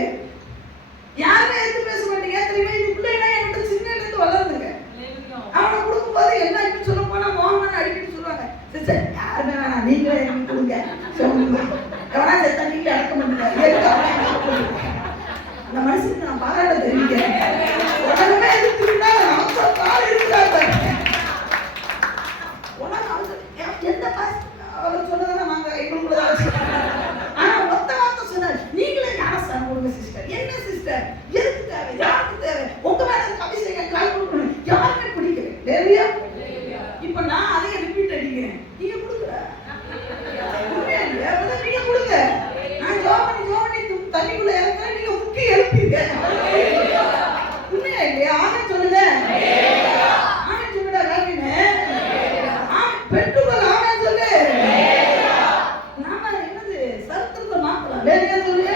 யாருமே எடுத்து பேச மாட்டீங்க. தெரியுமா, இந்த பிள்ளைங்க என்கிட்ட சின்னல இருந்து வளருதுங்க. அவனை கொடுக்கும்போது என்ன இப்படி சொல்ல போனா மோகன் அடிக்கடி சொல்லுவாங்க, சிஸ்டர் யாருமே வேணாம், நீங்களே எனக்கு கொடுங்க. சொல்லுங்க எவனா செத்தா நீங்க அடக்க நடக்க மாட்டேன். அந்த மனுஷனுக்கு நான் பாராட்ட தெரிவிக்கிறேன். உலகமே இருக்குன்னா நம்ம கால் இருக்கிறாங்க. உலகம் எந்த அவர் சொன்னதை நாங்க எங்களுக்குள்ள ஆனா மொத்த வார்த்தை சொன்னார், நீங்களே ஞானஸ்தானம் கொடுங்க சிஸ்டர். என்ன சிஸ்டர், எதுக்கு தேவை, யாருக்கு தேவை, உங்க மேல அபிஷேகம் கால் கொடுக்கணும், யாருமே பிடிக்கல. தேவையா? இப்ப நான் அதையே ரிப்பீட் அடிக்கிறேன். நீங்க கொடுக்குற நீங்க கொடுங்க. நான் ஜோம் பண்ணி தண்ணிக்குள்ள இறக்குறேன், நீங்க முக்கி எழுப்பீங்க. உண்மையா இல்லையா? ஆமென் சொல்லுங்க. ஆமென் சொல்லுடா ராமினே. பெற்றுக்கொள். ஆமென் சொல்லு. நாம என்னது சரித்திரத்தை மாத்தலாம். வேலையா சொல்லு.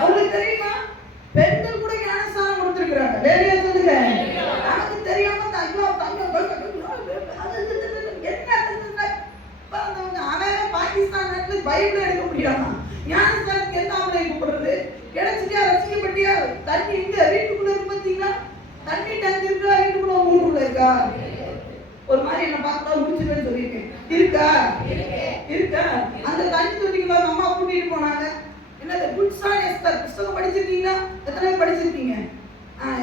உங்களுக்கு தெரியுமா, பெண்கள் கூட ஞானஸ்தானம் கொடுத்திருக்கிறாங்க. வேலையா சொல்லுங்க. நமக்கு தெரியாம தங்கம் பாகிஸ்தான் நாட்டுல பைபிள் எடுக்க முடியாமா? ஞானஸ்தானத்துக்கு எந்த ஆம்பளை கூப்பிடுறது? கிடைச்சிட்டியா, ரசிக்கப்பட்டியா? தண்ணி எங்க வீட்டுக்குள்ள இருக்கு பாத்தீங்களா? தண்ணி டேங்க் இருக்கா? வீட்டுக்குள்ள ஊருக்குள்ள இருக்கா? ஒரு மாதிரி என்ன பார்த்தா முடிச்சுன்னு சொல்லியிருக்கேன். இருக்கா? இருக்கா? அந்த தண்ணி தொட்டிக்குள்ள அம்மா கூட்டிட்டு போனாங்க. என்னது குட்சான் எஸ்தர் புத்தகம் படிச்சிருக்கீங்களா? எத்தனை பேர் படிச்சிருக்கீங்க?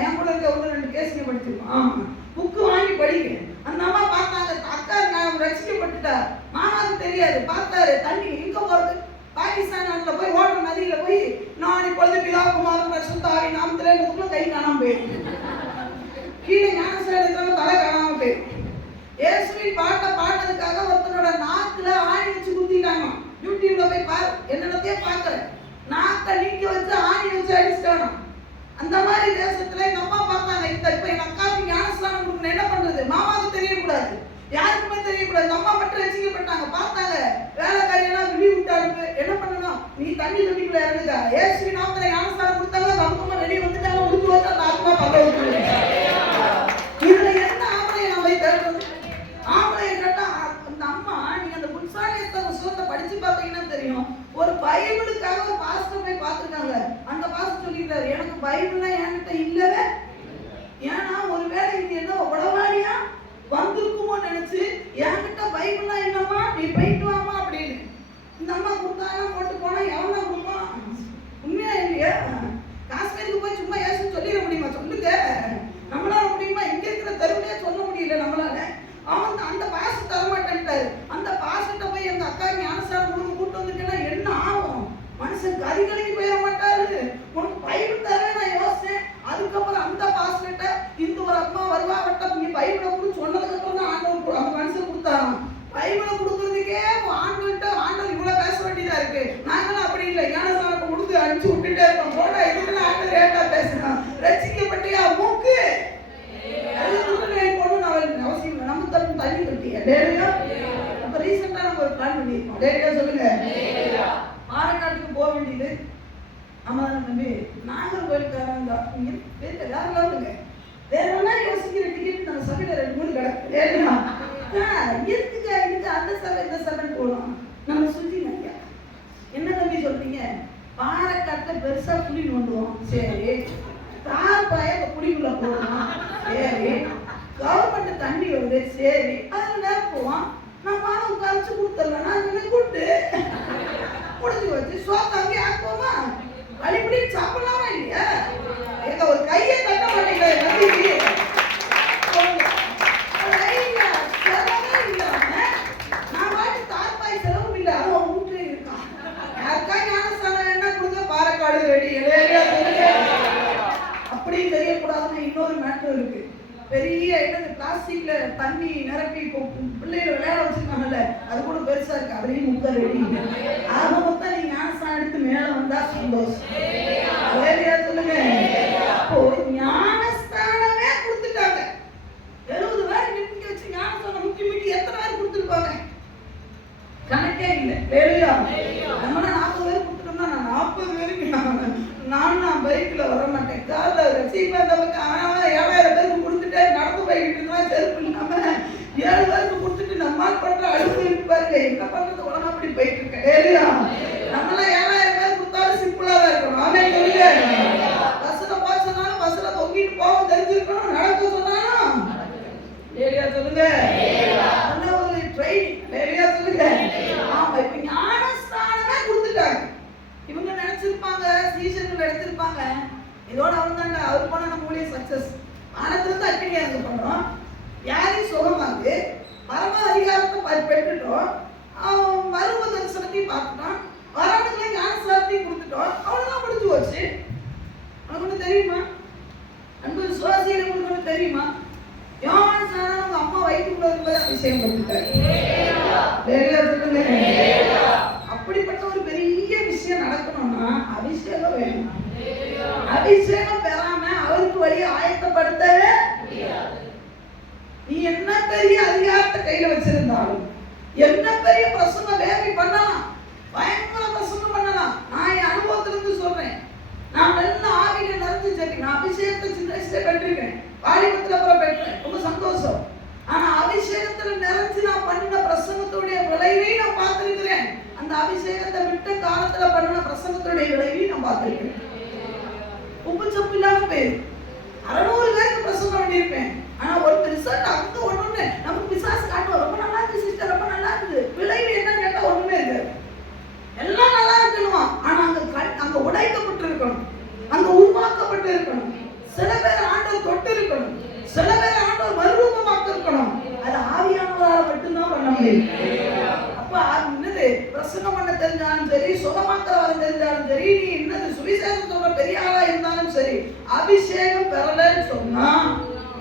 என் கூட இருக்க ஒரு 2 கேஸுங்க படிச்சிருக்கோம். ஆமா, புக்கு வாங்கி படிக்கிறேன். அந்த அம்மா பார்த்தாங்க, அக்கா நான் ரசிக்கப்பட்டுட்டா, மாமாவுக்கு தெரியாது. பார்த்தாரு, தண்ணி எங்க போறது? பாகிஸ்தான் நாட்டில் போய் ஓடுற நதியில போய் நான் இப்பொழுது பிதா குமாரன் பரிசுத்தாவி நாமத்திலே கை காணாம போயிருக்கு. கீழே ஞானஸ்தானத்துல தலை காணாம போயிருக்கு. இயேசுவின் பாட்டை பாடுறதுக்காக ஒருத்தனோட நாக்குல ஆணி வச்சு குத்திட்டாங்க. யூடியூப்ல போய் பாரு, என்னென்னத்தையே பார்க்கறேன். நாக்கை நீக்க வச்சு ஆணி வச்சு அடிச்சிட்டானோ. அந்த மாதிரி தேசத்துல எங்க அம்மா பார்த்தாங்க. இப்ப எங்க அக்காவுக்கு ஞானஸ்தானம் கொடுக்கணும், என்ன பண்றது? மாமாவுக்கு தெரியக்கூடாது, யாருக்குமே தெரியக்கூடாது. அம்மா மட்டும் ரசிக்கப்பட்டாங்க. பார்த்தாங்க, வேலைக்காரியெல்லாம் வெளியே விட்டு அனுப்பு. என்ன பண்ணணும்? நீ தண்ணி தொட்டிக்குள்ள இறங்குதா. ஏசுவின் நாமத்துல ஞானஸ்தானம் கொடுத்தாங்க. கவுக்கமா வெளியே வந்துட்டாங்க. உடுத்து வச்சு அந்த ஆத்மா பக்க விட்டு. இதுல என்ன ஆம்பளையை நம்ம போய் தேடுறது? ஆம்பளையை கேட்டா அந்த அம்மா, நீங்க அந்த புன்சாலியத்தை புத்தகத்தை படிச்சு பார்த்தீங்கன்னா தெரியும். ஒரு பைபிளுக்காக ஒரு பாஸ்டர் போய் பார்த்துருக்காங்க. அந்த பாஸ்டர் சொல்லிக்கிறாரு, எனக்கு பைபிள்லாம் என்கிட்ட இல்லவே. ஏன்னா ஒருவேளை இது என்ன உடவாளியா வந்திருக்குமோ நினைச்சு என்கிட்ட பைபிள்லாம் இல்லம்மா, நீ போயிட்டு வாமா அப்படின்னு இந்த அம்மா கொடுத்தாலும் போட்டு போனா எவனா கொடுப்பான்? உண்மையா இல்லையா? காஷ்மீருக்கு போய் சும்மா ஏசு சொல்லிட முடியுமா? சொல்லுங்க, நம்மளால முடியுமா? இங்க இருக்கிற தெருவிலே சொல்ல முடியல நம்மளால. அவன் அந்த பாச தரமாட்டேன்ட்டாரு. அந்த பாசத்தை போய் எங்க அக்கா ஞானஸ்தானம் கொடுக்க கூட்டு வந்துட்டேன்னா என்ன ஆகும்? மனுஷன் கறிகளுக்கு போயிட மாட்டாரு. உனக்கு பைபிள் தரவே நான் யோசிச்சேன். அதுக்கப்புறம் அந்த பாஸ்டர்ட்ட இந்த ஒரு அம்மா வருவா வட்டம் நீ பைபிளை கொடுத்து சொன்னதுக்கு அப்புறம் தான் ஆண்டவர் அந்த மனுஷன் கொடுத்தாராம். பைபிளை கொடுக்கறதுக்கே ஆண்டவர் இவ்வளவு பேச வேண்டியதா இருக்கு. நாங்களும் அப்படி இல்லை, ஞானஸ்தானத்தை கொடுத்து அனுப்பிச்சு விட்டுட்டே இருக்கோம். போட இதுல ஆண்டவர் ரேட்டா பேசுறான். ரசிக்கப்பட்டியா மூக்கு அவசியம் நம்ம தண்ணி கட்டியா டேரியா. அப்ப ரீசெண்டா நம்ம ஒரு பிளான் பண்ணிருக்கோம். டேரியா சொல்லுங்க. பாறைக்காட்டுக்கு போக வேண்டியது. ஆமா தம்பி, நாகர்கோயிலுக்காரங்க வீட்டுல வேற லெவலுங்க. வேற எல்லாம் யோசிக்கிற டிக்கெட் நம்ம சபையில 2-3 கிடக்கு. டேரியா இருக்குங்க, இதுக்கு அந்த சபை இந்த சபை போகணும். நம்ம சுத்திங்க. என்ன தம்பி சொல்றீங்க? பாறைக்காட்டுல பெருசா புளி நோண்டுவோம். சரி, தார் பாய புளிக்குள்ள போகணும். சரி, கவர்மெண்ட் தண்ணி வருது. சரி, அதுல நேரம் போவோம். நான் பானை கரைச்சு கொடுத்துடலாம். நான் சொல்லி கூப்பிட்டு முடிஞ்சு வச்சு சோத்தாங்க ஆக்குவோமா? அடிப்படி சாப்பிடலாமா இல்லையா? எங்க ஒரு கையை தட்ட மாட்டேங்க. நான் பாட்டு தார்பாய் செலவும் இல்லை. அதுவும் வீட்டுல இருக்கான். யாருக்கா ஞானஸ்தானம் என்ன கொடுங்க, பாறைக்காடு ரெடி. அப்படியும் தெரியக்கூடாதுன்னு இன்னொரு மேட்டர் இருக்கு. பெரிய என்னது பிளாஸ்டிக்ல தண்ணி நிரப்பி பிள்ளைகளை விளையாட வச்சிருக்காங்கல்ல, அது கூட பெருசா இருக்கு. அதுலயும் முக்க ரெடி. ஆக மொத்தம் நீங்க ஞானஸ்தானம் எடுத்து மேல வந்தா சந்தோஷம். வேலையா சொல்லுங்க. அப்போ ஞானஸ்தானமே கொடுத்துட்டாங்க. 70 பேர் நிக்க வச்சு ஞானஸ்தானம் முக்கி எத்தனை பேர் கொடுத்துருப்பாங்க? கணக்கே இல்லை. வேலையா நம்ம 40 பேர் கொடுத்துட்டோம்னா நான் 40 பேருக்கு நான் பைக்ல வர மாட்டேன். கார்ல ரசிகா நமக்கு 7000 பேருக்கு கொடுத்துட்டு நடந்து போய்கிட்டு இருந்தா செருப்பு இல்லாம 7 பேருக்கு கொடுத்துட்டு நம்மால் பண்ற அழுகு இருப்பாரு. என்ன பண்றது? உலகம் அப்படி போயிட்டு இருக்கேன். நம்மளாம் 7000 பேர் கொடுத்தாலும் சிம்பிளா தான் இருக்கணும். நினைச்சிருப்பாங்க, சீசர்கள் எடுத்திருப்பாங்க, இதோட அவன் தாங்க அவர் போன நம்ம ஊழிய சக்சஸ். வானத்திலிருந்து அக்கினியா இருந்து பண்றோம், வியாதி சுகமாகுது, பரம அதிகாரத்தை பெற்றுட்டோம், மரும தரிசனத்தையும் பார்த்துட்டோம், வரானுக்குள்ள ஞானசாரத்தையும் கொடுத்துட்டோம், அவ்வளவுதான் முடிஞ்சு போச்சு. உனக்கு ஒண்ணு தெரியுமா? அன்பு விசுவாசிகளை உங்களுக்கு ஒண்ணு தெரியுமா? யோவான் ஸ்நானன் உங்க அம்மா வயிற்றுக்குள்ள இருக்கும்போது அபிஷேகம் கொடுத்துட்டாரு. அப்படிப்பட்ட ஒரு பெரிய விஷயம் நடக்கணும்னா அபிஷேகம் வேணும். அபிஷேகம் பெறாம அவருக்கு வழியை ஆயத்தப்படுத்தவே முடியாது. நீ என்ன பெரிய அதிகாரத்தை கையில வச்சிருந்தாலும், என்ன பெரிய பிரசங்க வேலை பண்ணலாம், பயங்கர பிரசங்க பண்ணலாம். நான் என் அனுபவத்திலிருந்து சொல்றேன். நான் நல்ல ஆவியில நிறைஞ்சு சரி, நான் அபிஷேகத்தை சின்ன வயசுல பெற்றிருக்கேன், வாலிபத்துல அப்புறம் பெற்றேன், ரொம்ப சந்தோஷம். ஆனா அபிஷேகத்துல நிறைஞ்சு நான் பண்ணின பிரசங்கத்துடைய விளைவை நான் பார்த்திருக்கிறேன். அந்த அபிஷேகத்தை விட்ட காலத்துல பண்ணின பிரசங்கத்துடைய விளைவை நான் பார்த்திருக்கிறேன். உப்பு சப்பு இல்லாம பேர் 600 பேருக்கு பிரசங்கம் பண்ணியிருப்பேன். ஆனா ஒரு ரிசல்ட் அங்க ஒண்ணு நமக்கு பிசாசு காட்டுவோம், ரொம்ப நல்லா இருக்கு சிஸ்டர், ரொம்ப நல்லா இருக்குது. விளைவு என்னன்னு கேட்டா ஒண்ணுமே இல்லை, எல்லாம் நல்லா இருக்கணுமா, ஆனா அங்க உடைக்கப்பட்டு இருக்கணும், அங்க உருவாக்கப்பட்டு இருக்கணும். சில பேர் ஆண்டவர் தொட்டு இருக்கணும், சில பேர் ஆண்டவர் மறுரூபமாக்க இருக்கணும். அது ஆவியானவரால் மட்டும்தான் பண்ண முடியும். அப்ப என்னது பிரசங்கம் பண்ண தெரிஞ்சாலும் சரி, சுகமாக்கிறவரை தெரிஞ்சாலும் சரி, நீ என்னது சுவிசேஷம் சொல்ற பெரிய ஆளா இருந்தாலும் சரி, அபிஷேகம் பெறலன்னு சொன்னா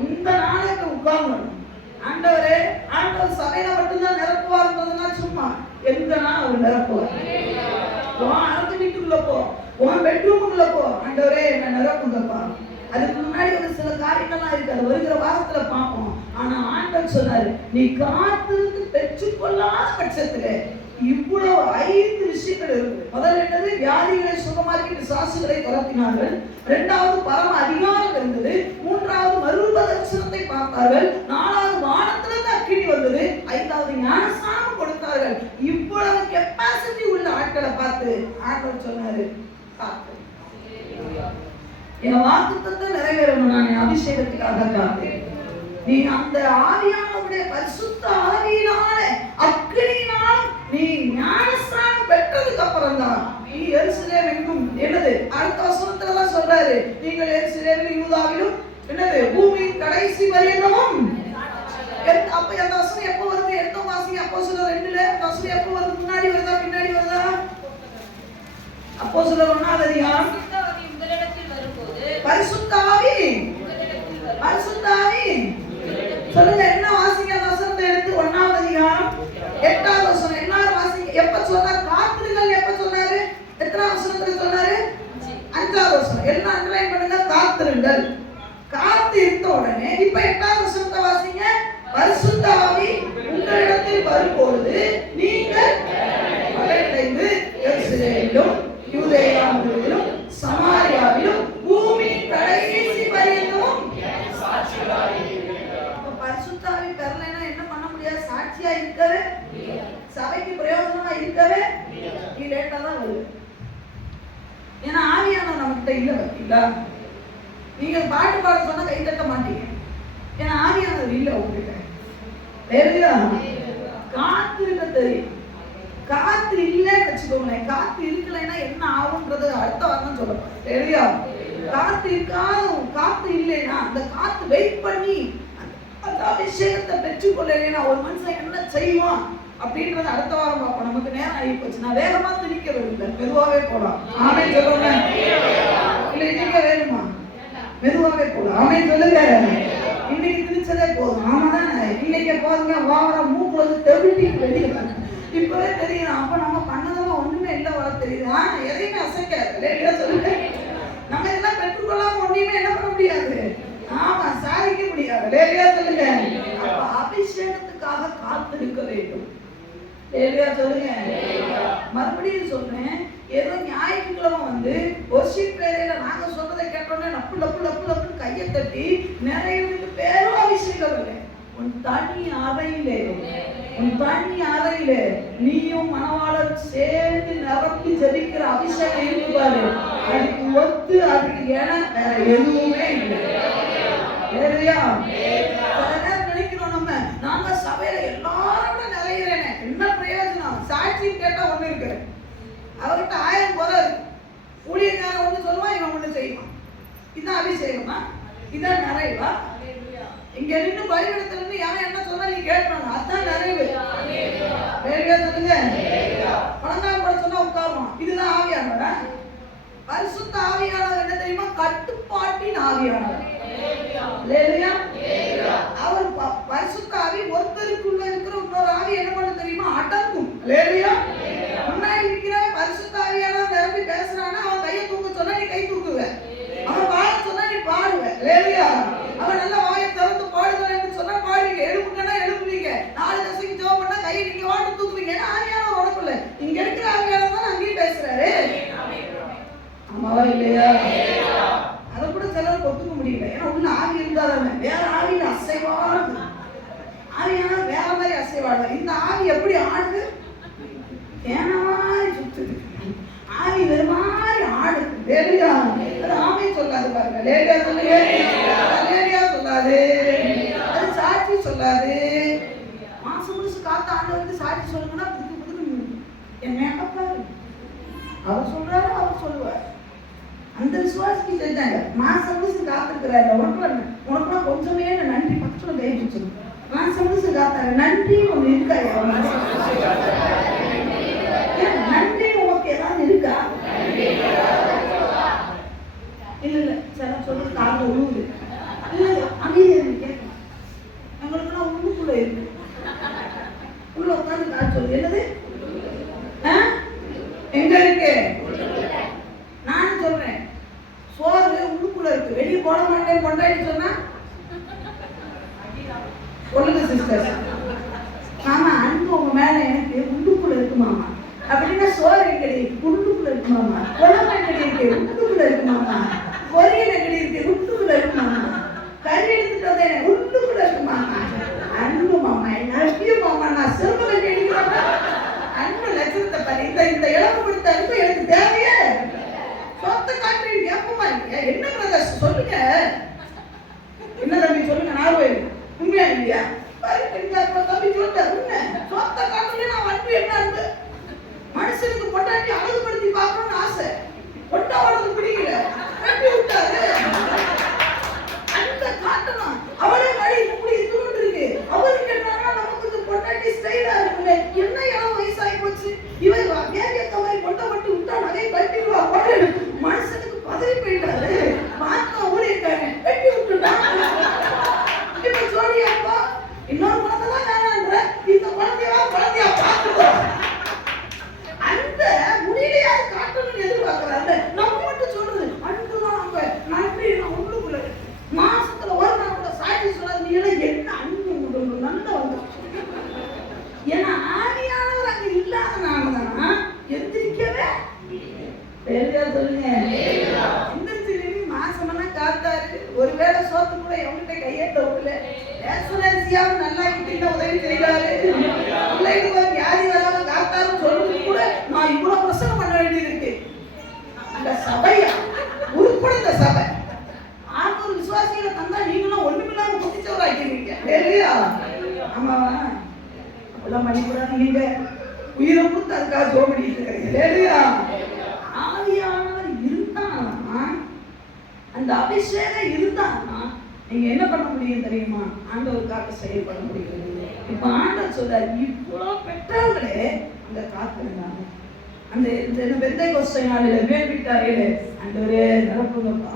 இந்த நாளைக்கு உட்கார்ந்து ஆண்டவரே, ஆண்டவர் சபையில மட்டும்தான் நிரப்புவார்ன்றதுனா சும்மா எந்த நாள் அவர் நிரப்புவார். உன் அடுத்த வீட்டுக்குள்ள போ, உன் பெட்ரூமுக்குள்ள போ, ஆண்டவரே என்ன நிரப்புங்கப்பா. அதுக்கு முன்னாடி ஒரு சில காரியங்கள்லாம் இருக்கு, அது வருகிற வாரத்துல பார்ப்போம். ஆனா ஆண்டவர் சொன்னாரு, நீ காத்திருந்து பெற்றுக்கொள்ளாத பட்சத்துல இவ்வளவு 5 விஷயங்கள் இருக்கு. முதல்ல என்னது, வியாதிகளை சுகமாக்கி பிசாசுகளை துரத்தினார்கள். 2வது பரம அதிகாரம் இருந்தது. 3வது மறுரூப தரிசனத்தை பார்த்தார்கள். 4வது வானத்திலிருந்து அக்கினி வந்தது. 5வது ஞானஸ்நானம் கொடுத்தார்கள். இவ்வளவு கெப்பாசிட்டி உள்ள ஆட்களை பார்த்து ஆண்டவர் சொன்னாரு, காத்து, என் வாக்குத்தத்தை நிறைவேறணும், நான் என் அபிஷேகத்துக்காக காத்தேன். நீ அந்த ஆவியானவருடைய பரிசுத்த ஆவியினால அக்கினியினால் நீ ஞானஸ்நானம் பெற்றதுக்கு அப்புறம் தான் நீ எருசலேம் எங்கும் என்னது அடுத்த வசனத்துல எல்லாம் சொல்றாரு, நீங்கள் எருசலேமிலும் யூதாவிலும் என்னது பூமியின் கடைசி பரியந்தமும். அப்ப அந்த வசனம் எப்போ வருது? எடுத்த வாசிங்க அப்போஸ்தலர் 2ல. வசனம் எப்போ வருது? முன்னாடி வருதா பின்னாடி வருதா? அப்போஸ்தலர் 1வது அதிகாரம். பரிசுத்த ஆவி, பரிசுத்த ஆவி சொல்லுங்க, என்ன வாசிங்க? வசனத்தை எடுத்து 1வது அதிகாரம் 8வது வசனம் எல்லாரும் வாசிங்க. எப்ப சொன்னார் காத்திருங்கள்? எப்ப சொன்னாரு? எத்தனாவது வசனத்துல சொன்னாரு? 5வது வசனம். எல்லாம் அண்டர்லைன் பண்ணுங்க, காத்திருங்கள். காத்து இருந்த உடனே இப்ப 8வது வசனத்தை வாசிங்க. பரிசுத்த ஆவி உங்களிடத்தில் வரும்பொழுது நீங்கள் பலனடைந்து எருசலேமிலும் யூதேயாவிலும் சமாரியாவிலும் பூமியின் கடைசி பரியந்தமும் சாட்சிகளாய் இருப்பீர்கள். பரிசுத்த ஆவி பெறலைன்னா என்ன பண்ண முடியாது? சாட்சியா இருக்கவே, சபைக்கு பிரயோஜனமா இருக்கவே லேட்டா தான் வருது. ஏன்னா ஆவியானவர் நம்மகிட்ட இல்ல. பார்த்தீங்களா, நீங்க பாட்டு பாட சொன்னா கை தட்ட மாட்டீங்க, ஏன்னா ஆவியானவர் இல்ல உங்ககிட்ட. வேறையா காத்து இருக்க தெரியும். காத்து இல்லைன்னு வச்சுக்கோங்களேன், காத்து இருக்கலைன்னா என்ன ஆகுன்றது அடுத்த வாரம் சொல்லணும். சரியா? காத்து இருக்காத, காத்து இல்லைன்னா அந்த காத்து வெயிட் பண்ணி அந்த அபிஷேகத்தை பெற்றுக்கொள்ளலைன்னா ஒரு மனுஷன் என்ன செய்வான் அப்படின்றத அடுத்த வாரம் பார்ப்போம். நமக்கு நேரம் ஆகி போச்சு. நான் வேகமா திணிக்க விரும்பல, மெதுவாவே போலாம். ஆமென் சொல்லுங்க. இல்ல இன்னைக்கு வேணுமா? மெதுவாவே போலாம். ஆமென் சொல்லுங்க. இன்னைக்கு திணிச்சதே போதும். ஆமாதானே? இன்னைக்கு போதுங்க, வாரம் மூக்குல தெவிட்டி வெளியே இப்பவே தெரியும். அப்ப நம்ம பண்ணதெல்லாம் ஒண்ணுமே இல்லை வர தெரியுது. எதையுமே அசைக்காது. லேட்டா சொல்லுங்க. நம்ம இதெல்லாம் பெற்றுக்கொள்ளாம ஒண்ணுமே என்ன பண்ண முடியாது. ஆமா, சாதிக்க முடியாது. லேட்டா சொல்லுங்க. அப்ப அபிஷேகத்துக்காக காத்திருக்க வேண்டும். லேட்டா சொல்லுங்க. மறுபடியும் சொல்றேன், ஏதோ ஞாயிற்றுக்கிழமை வந்து ஒர்ஷிப் பேரையில நாங்க சொல்றதை கேட்டோன்னே லப்பு லப்பு லப்பு லப்புன்னு கையை தட்டி நிறைய பேரும் அபிஷேகம் இல்லை. உன் தனி அறையிலே, உன் தனி அறையிலே நீயும் மணவாளர் சேர்ந்து நிரப்பி ஜெபிக்கிற அபிஷேகம் இருக்கு பாரு. அதுக்கு ஒத்து, அதுக்கு என வேற எதுவுமே இல்லை. சரியா? நினைக்கிறோம் நம்ம, நாங்க சபையில எல்லாரோட நிறையிறேனே, என்ன பிரயோஜனம்? சாட்சி கேட்டா ஒண்ணு இருக்கு, அவர்கிட்ட 1000 குறை இருக்கு. இதான் நிறைவா? இங்க நின்று பலிபீடத்துல இருந்து யாரும் என்ன சொன்னா நீ கேட்கணும், அதுதான் நிறைவு. வேலையா சொல்லுங்க. பணங்கால் போட சொன்னா உட்காருவான். இதுதான் ஆவியானவரா? பரிசுத்த ஆவியானவர் என்ன தெரியுமா? கட்டுப்பாட்டின் ஆவியானவர். அல்லேலூயா. அவர் பரிசுத்த ஆவி ஒருத்தருக்குள்ள இருக்கிற இன்னொரு ஆவி என்ன பண்ண தெரியுமா? அடங்கும். அல்லேலூயா. முன்னாடி இருக்கிற பரிசுத்த ஆவியானவர் நிரம்பி பேசுறானா அவன் கையை தூக்க சொன்னா நீ கை தூக்குவ, அவன் பாட சொன்னா நீ பாடுவ. அல்லேலூயா. அவன் நல்ல வாயை திறந்து பாடுகிறேன்னு சொன்னா பாடுவீங்க, எழுப்புங்கன்னா எழுப்புவீங்க, 4 தசைக்கு ஜெபம் பண்ணா கையை நீங்க வாட்டு தூக்குவீங்க. ஏன்னா ஆவியானவர் உனக்குள்ள, இங்க இருக்கிற ஆவியானவர் தான் அங்கேயும் பேசுறாரு. ஆமாவா இல்லையா? அதை கூட சிலருக்கு ஒத்துக்க முடியல. ஏன்னா உள்ள ஆவி இருந்தாதானே. வேற ஆவியில அசைவாடு, ஆவியான வேற மாதிரி அசைவாடுவார். இந்த ஆவி எப்படி ஆடுது? ஏன மாதிரி சுத்துது. ஆவி வேற மாதிரி ஆடுது. லேலியா அது ஆவி சொல்லாது பாருங்க. லேலியா சொல்லுங்க. லேலியா சொல்லாது, அது சாட்சி சொல்லாது. மாசம் முழுசு காத்த ஆண்டவருக்கு சாட்சி சொல்லுங்கன்னா புதுக்கு புதுக்கு என்ன பாரு, அவர் சொல்றாரு, அவர் சொல்லுவார். அந்த விசுவாசிக்கு செஞ்சாங்க. மாசம் முழுசு காத்திருக்கிறாரு. உனக்குலாம் கொஞ்சமே நன்றி பக்கத்துல கை பிடிச்சிடும். மாசம் முழுசு காத்தாரு, நன்றி ஒண்ணு இருக்காயா? நன்றி உனக்கு ஏதாவது இருக்கா? இல்ல இல்ல சில சொல்றது கால உழுவுது. இல்ல அமைதியா கேட்கணும். எங்களுக்குலாம் உள்ளுக்குள்ள இருக்கு. உள்ள உட்காந்து கால் சொல்லு. என்னது எங்க இருக்கு? நான் சொல்றேன், சோறு உள்ளுக்குள்ள இருக்கு, வெளியே போட மாட்டேன் கொண்டாடி சொன்னா சொல்லுங்க சிஸ்டர். மாமா அன்பு உங்க மேல எனக்கு உள்ளுக்குள்ள இருக்கு மாமா அப்படின்னா சோறு எங்கடி? உள்ளுக்குள்ள இருக்கு மாமா. குழம்பு எங்கடி இருக்கு? உள்ளுக்குள்ள இருக்கு மாமா. பொரியல் எங்கடி இருக்கு? உள்ளுக்குள்ள இருக்கு மாமா. கறி எடுத்துட்டு வந்தேன், உள்ளுக்குள்ள இருக்கு மாமா. அன்பு மாமா, என்ன மாமா, நான் சிறுமலை கேட்கிறேன். அன்பு லட்சணத்தை பாரு. இந்த இழப்பு கொடுத்த அன்பு எனக்கு தேவையே. சொத்த காற்று கேப்பமா இல்லையா? என்ன பிரதர்ஸ் சொல்லுங்க, என்ன தம்பி சொல்லுங்க. நான் உண்மையா இல்லையா? தம்பி சொல்லிட்டாரு உண்மை. சொத்த காற்றுல நான் அன்பு என்ன அன்பு? மனுஷனுக்கு பொண்டாட்டி அழகுபடுத்தி பார்க்கணும்னு ஆசை, பொண்டாவதுக்கு பிடிக்கல, கட்டி விட்டாரு. அந்த காட்டணும் அவளே வழி இப்படி தூண்டு இருக்கு. அவருக்கு என்னன்னா நமக்கு பொண்டாட்டி ஸ்டைலா இருக்குல்ல, என்ன எவ்வளவு வயசாகி போச்சு, இவன் கேட்க மாதிரி பொண்டை மட்டும் விட்டா நகையை கட்டிடுவா போல. மனுஷனுக்கு பதவி போயிட்டாரு. பார்த்தா ஊழியக்காரன் கட்டி விட்டுட்டான். இப்ப சொல்லியாப்பா இன்னொரு குழந்தைதான் வேணான்ற, இந்த குழந்தையா பார்த்துக்கோ. அந்த முடியலையாவது காட்டணும்னு எதிர்பார்க்கிறாங்க. நம்ம மட்டும் சொல்றது அன்புதான். நம்ம நன்றி நான் உள்ளுக்குள்ள மாசத்துல ஒரு நாள் கூட சாட்சி சொல்லாது. நீ எல்லாம் என்ன அன்பு நல்ல வந்து. ஏன்னா ஆவியானவர் அங்க இல்லாதனாலதான் எந்திரிக்கவே. தெரியா சொல்லுங்க. எந்திரிச்சு மாசமெல்லாம் காத்தாரு. ஒருவேளை சோத்து கூட எவங்கிட்ட கையேற்ற விடல. ரேஷனரிசியாவும் நல்லா கிட்ட உதவி செய்வாரு. பிள்ளைக்கு ஒரு வியாதி வராம காத்தாரு சொல்றது கூட நான் இவ்வளவு பிரசனம் பண்ண வேண்டியது இருக்கு. அந்த சபையா உருப்படுத்த சபை 600 விசுவாசிகளை தந்தா நீங்களும் ஒண்ணுமில்லாம குதிச்சவராக்கிறீங்க. இல்லையா? ஆமாவா? அப்பெல்லாம் பண்ணிக்கூடாது. நீங்க உயிரை கொடுத்து அதுக்காக ஜோம் பண்ணிட்டு இருக்கிறீங்க. இல்லையா? ஆவியானவர் இருந்தாங்கன்னா, அந்த அபிஷேகம் இருந்தாங்கன்னா நீங்க என்ன பண்ண முடியும் தெரியுமா? ஆண்டவருக்காக செயல்பட முடியும். இப்ப ஆண்டவர் சொல்றாரு, இவ்வளவு பெற்றவர்களே அங்க காத்திருந்தாங்க. அந்த பெந்தைக்கோஸ்தை நாளில மேல் வீட்டாரையில ஆண்டவரே நிரப்புங்கப்பா.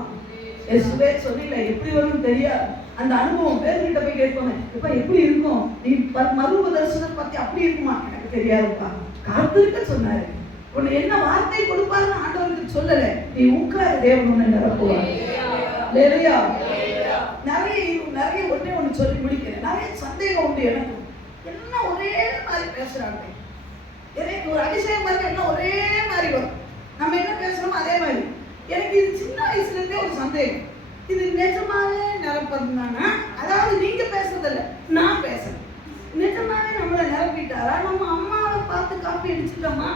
இயேசுவே சொல்லல எப்படி வரும்னு தெரியாது. அந்த அனுபவம் பேர்கிட்ட போய் கேட்போம், இப்ப எப்படி இருக்கும்? நீ மறுப தரிசனம் பத்தி அப்படி இருக்குமா? எனக்கு தெரியாதுப்பா. காத்திருக்க சொன்னாரு. உன்னை என்ன வார்த்தை கொடுப்பாருன்னு ஆண்டவருக்கு சொல்லல. நீ உட்கார, தேவன் உன்னை நிரப்புவார். இல்லையா? நிறைய ஒண்ணு சொல்லி முடிக்கிறேன். நிறைய சந்தேகம் உண்டு எனக்கு. எல்லாம் ஒரே மாதிரி பேசுறாங்க. எனக்கு ஒரு அபிஷேகம் மாதிரி எல்லாம் ஒரே மாதிரி வரும். நம்ம என்ன பேசுறோமோ அதே மாதிரி. எனக்கு இது சின்ன வயசுல இருந்தே ஒரு சந்தேகம். இது நிஜமாவே நிரப்பதுதானா? அதாவது நீங்க பேசுறதில்ல, நான் பேசுறேன். நிஜமாவே நம்மளை நிரப்பிட்டாரா? நம்ம அம்மாவை பார்த்து காப்பி அடிச்சுட்டோமா?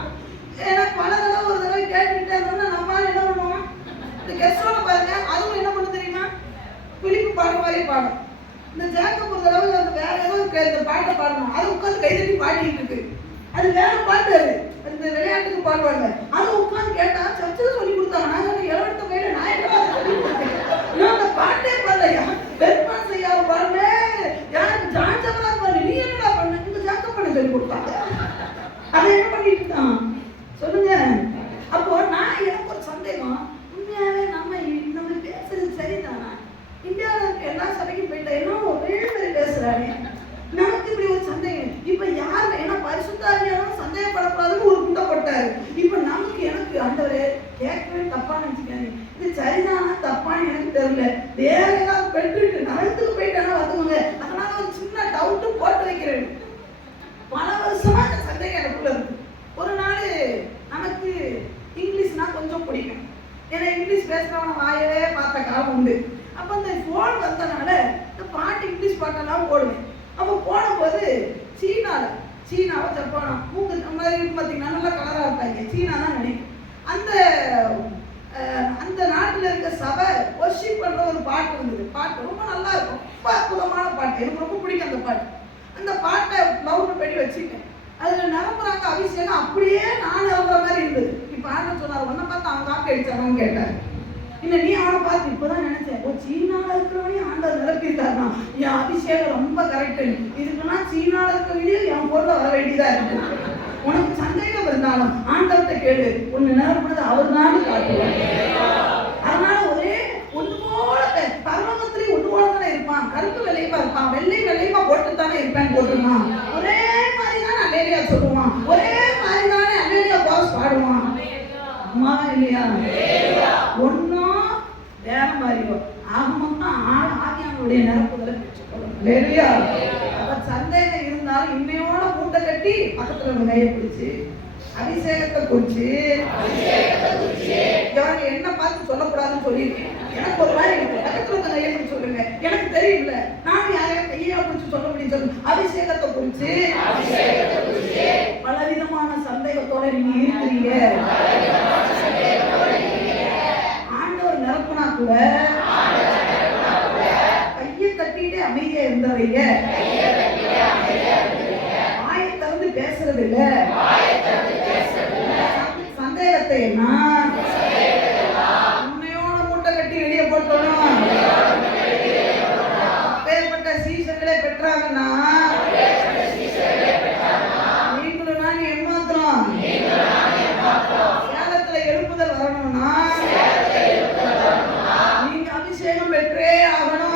ஏன்னா பல தடவை ஒரு தடவை கேட்டுக்கிட்டே இருந்தோம்னா நம்மளால என்ன பண்ணுவோம்? இந்த கெஸ்டோட பாருங்க, அதுவும் என்ன பண்ண தெரியுமா? பிலிப்பு பாடுற மாதிரி பாடும். இந்த ஜாக்கப் ஒரு தடவை அந்த வேற ஏதோ இந்த பாட்டை பாடணும், அதை உட்காந்து கைதட்டி பாடிட்டு இருக்கு. அது வேற பாட்டு, அது இந்த விளையாட்டுக்கு பாடுவாங்க. அதை உட்காந்து கேட்டா சர்ச்சில் சொல்லி கொடுத்தாங்க. நாங்கள் எழுபத்த கையில நான் என்ன சொல்லி கொடுத்தேன். நான் அந்த பாட்டே பாடல. வச்சுக்காதீங்க. இது சரிதானா தப்பான்னு எனக்கு தெரியல. வேற ஏதாவது பெற்றுட்டு நரகத்துக்கு போயிட்டானா பார்த்துக்கோங்க. அதனால ஒரு சின்ன டவுட்டு போட்டு வைக்கிறேன். பல வருஷமா இந்த சந்தேகம் எனக்குள்ள இருக்கு. ஒரு நாள் நமக்கு இங்கிலீஷ்னா கொஞ்சம் பிடிக்கும். ஏன்னா இங்கிலீஷ் பேசுறவன வாயவே பார்த்த காலம் உண்டு. அப்போ இந்த ஃபோன் வந்தனால இந்த பாட்டு இங்கிலீஷ் பாட்டெல்லாம் போடுவேன். அப்போ போடும்போது சீனாவை ஜப்பானா மூக்கு மாதிரி இருக்கு பார்த்தீங்கன்னா, நல்லா கலராக இருப்பாங்க. சீனா தான் நினைக்கும். அந்த நாட்டில் இருக்க சபை ஒர்ஷிப் பண்ணுற ஒரு பாட்டு இருந்தது. பாட்டு ரொம்ப நல்லா இருக்கும். ரொம்ப அற்புதமான பாட்டு. எனக்கு ரொம்ப பிடிக்கும் அந்த பாட்டு. அந்த பாட்டை லவுட் பண்ணி வச்சுட்டேன். அதில் நிரம்புறாங்க அபிஷேகம். அப்படியே நான் நிரம்புற மாதிரி இருந்தது. இப்போ ஆண்டவர் சொன்னார், ஒன்றை பார்த்து அவன் காப்பி அடிச்சானு கேட்டார். இன்னும் நீ அவனை பார்த்து இப்போதான் நினைச்சேன், ஓ சீனாவில் இருக்கிறவனையும் ஆண்டவர் நிரப்பிட்டாருனா என் அபிஷேகம் ரொம்ப கரெக்டு. இதுக்குன்னா சீனாவில் இருக்கிறவனையும் என் பொருளை வர வேண்டியதாக இருக்கு. உனக்கு சந்தேகம் இருந்தாலும் ஆண்டவர்கிட்ட கேளு, ஒன்று நிரப்புறது அவர் தானே காட்டுவார். அதனால ஒரே ஒன்று போல பரலோகத்திலேயே ஒன்று போல தானே இருப்பான். கருப்பு வெள்ளையமா இருப்பான், வெள்ளையமா போட்டு தானே இருப்பேன் போட்டுருவான். ஒரே மாதிரி தானே அல்லேலியா சொல்லுவான். ஒரே மாதிரி தானே அல்லேலியா பாஸ் பாடுவான். அம்மா இல்லையா? ஒன்னும் வேற மாதிரியோ ஆகமொத்தம் ஆவியானுடைய நிரப்புதலை பெற்றுக்கொள்ளும். இல்லையா? அவர் சந்தேகம் இருந்தாலும் இன்னையோட மூட்டை கட்டி பக்கத்துல ஒரு கையை பிடிச்சு அபிஷேகத்தை குறிச்சு இவங்க என்ன பார்த்து சொல்லக்கூடாதுன்னு சொல்லியிருக்கேன். எனக்கு ஒரு மாதிரி இருக்கு. பக்கத்துல இருக்க கையை பிடிச்சு சொல்லுங்க. எனக்கு தெரியல, நானும் யாரையும் கையா பிடிச்சு சொல்ல முடியும் சொல்லுங்க. அபிஷேகத்தை குறிச்சு பலவிதமான சந்தேகத்தோட நீங்க இருக்கிறீங்க. ஆண்டவர் நிரப்புனா கூட கையை தட்டிட்டு அமைதியா இருந்தவங்க, வாயை திறந்து பேசுறது இல்ல. சந்தேகத்தை உண்மையோட மூட்டை கட்டி வெளியே போட்டோம். அப்பேற்பட்ட சீசர்களே பெற்றாங்கன்னா நீங்களும் நான் ஏமாத்துறோம். சேலத்துல எழுப்புதல் வரணும்னா நீங்க அபிஷேகம் பெற்றே ஆகணும்.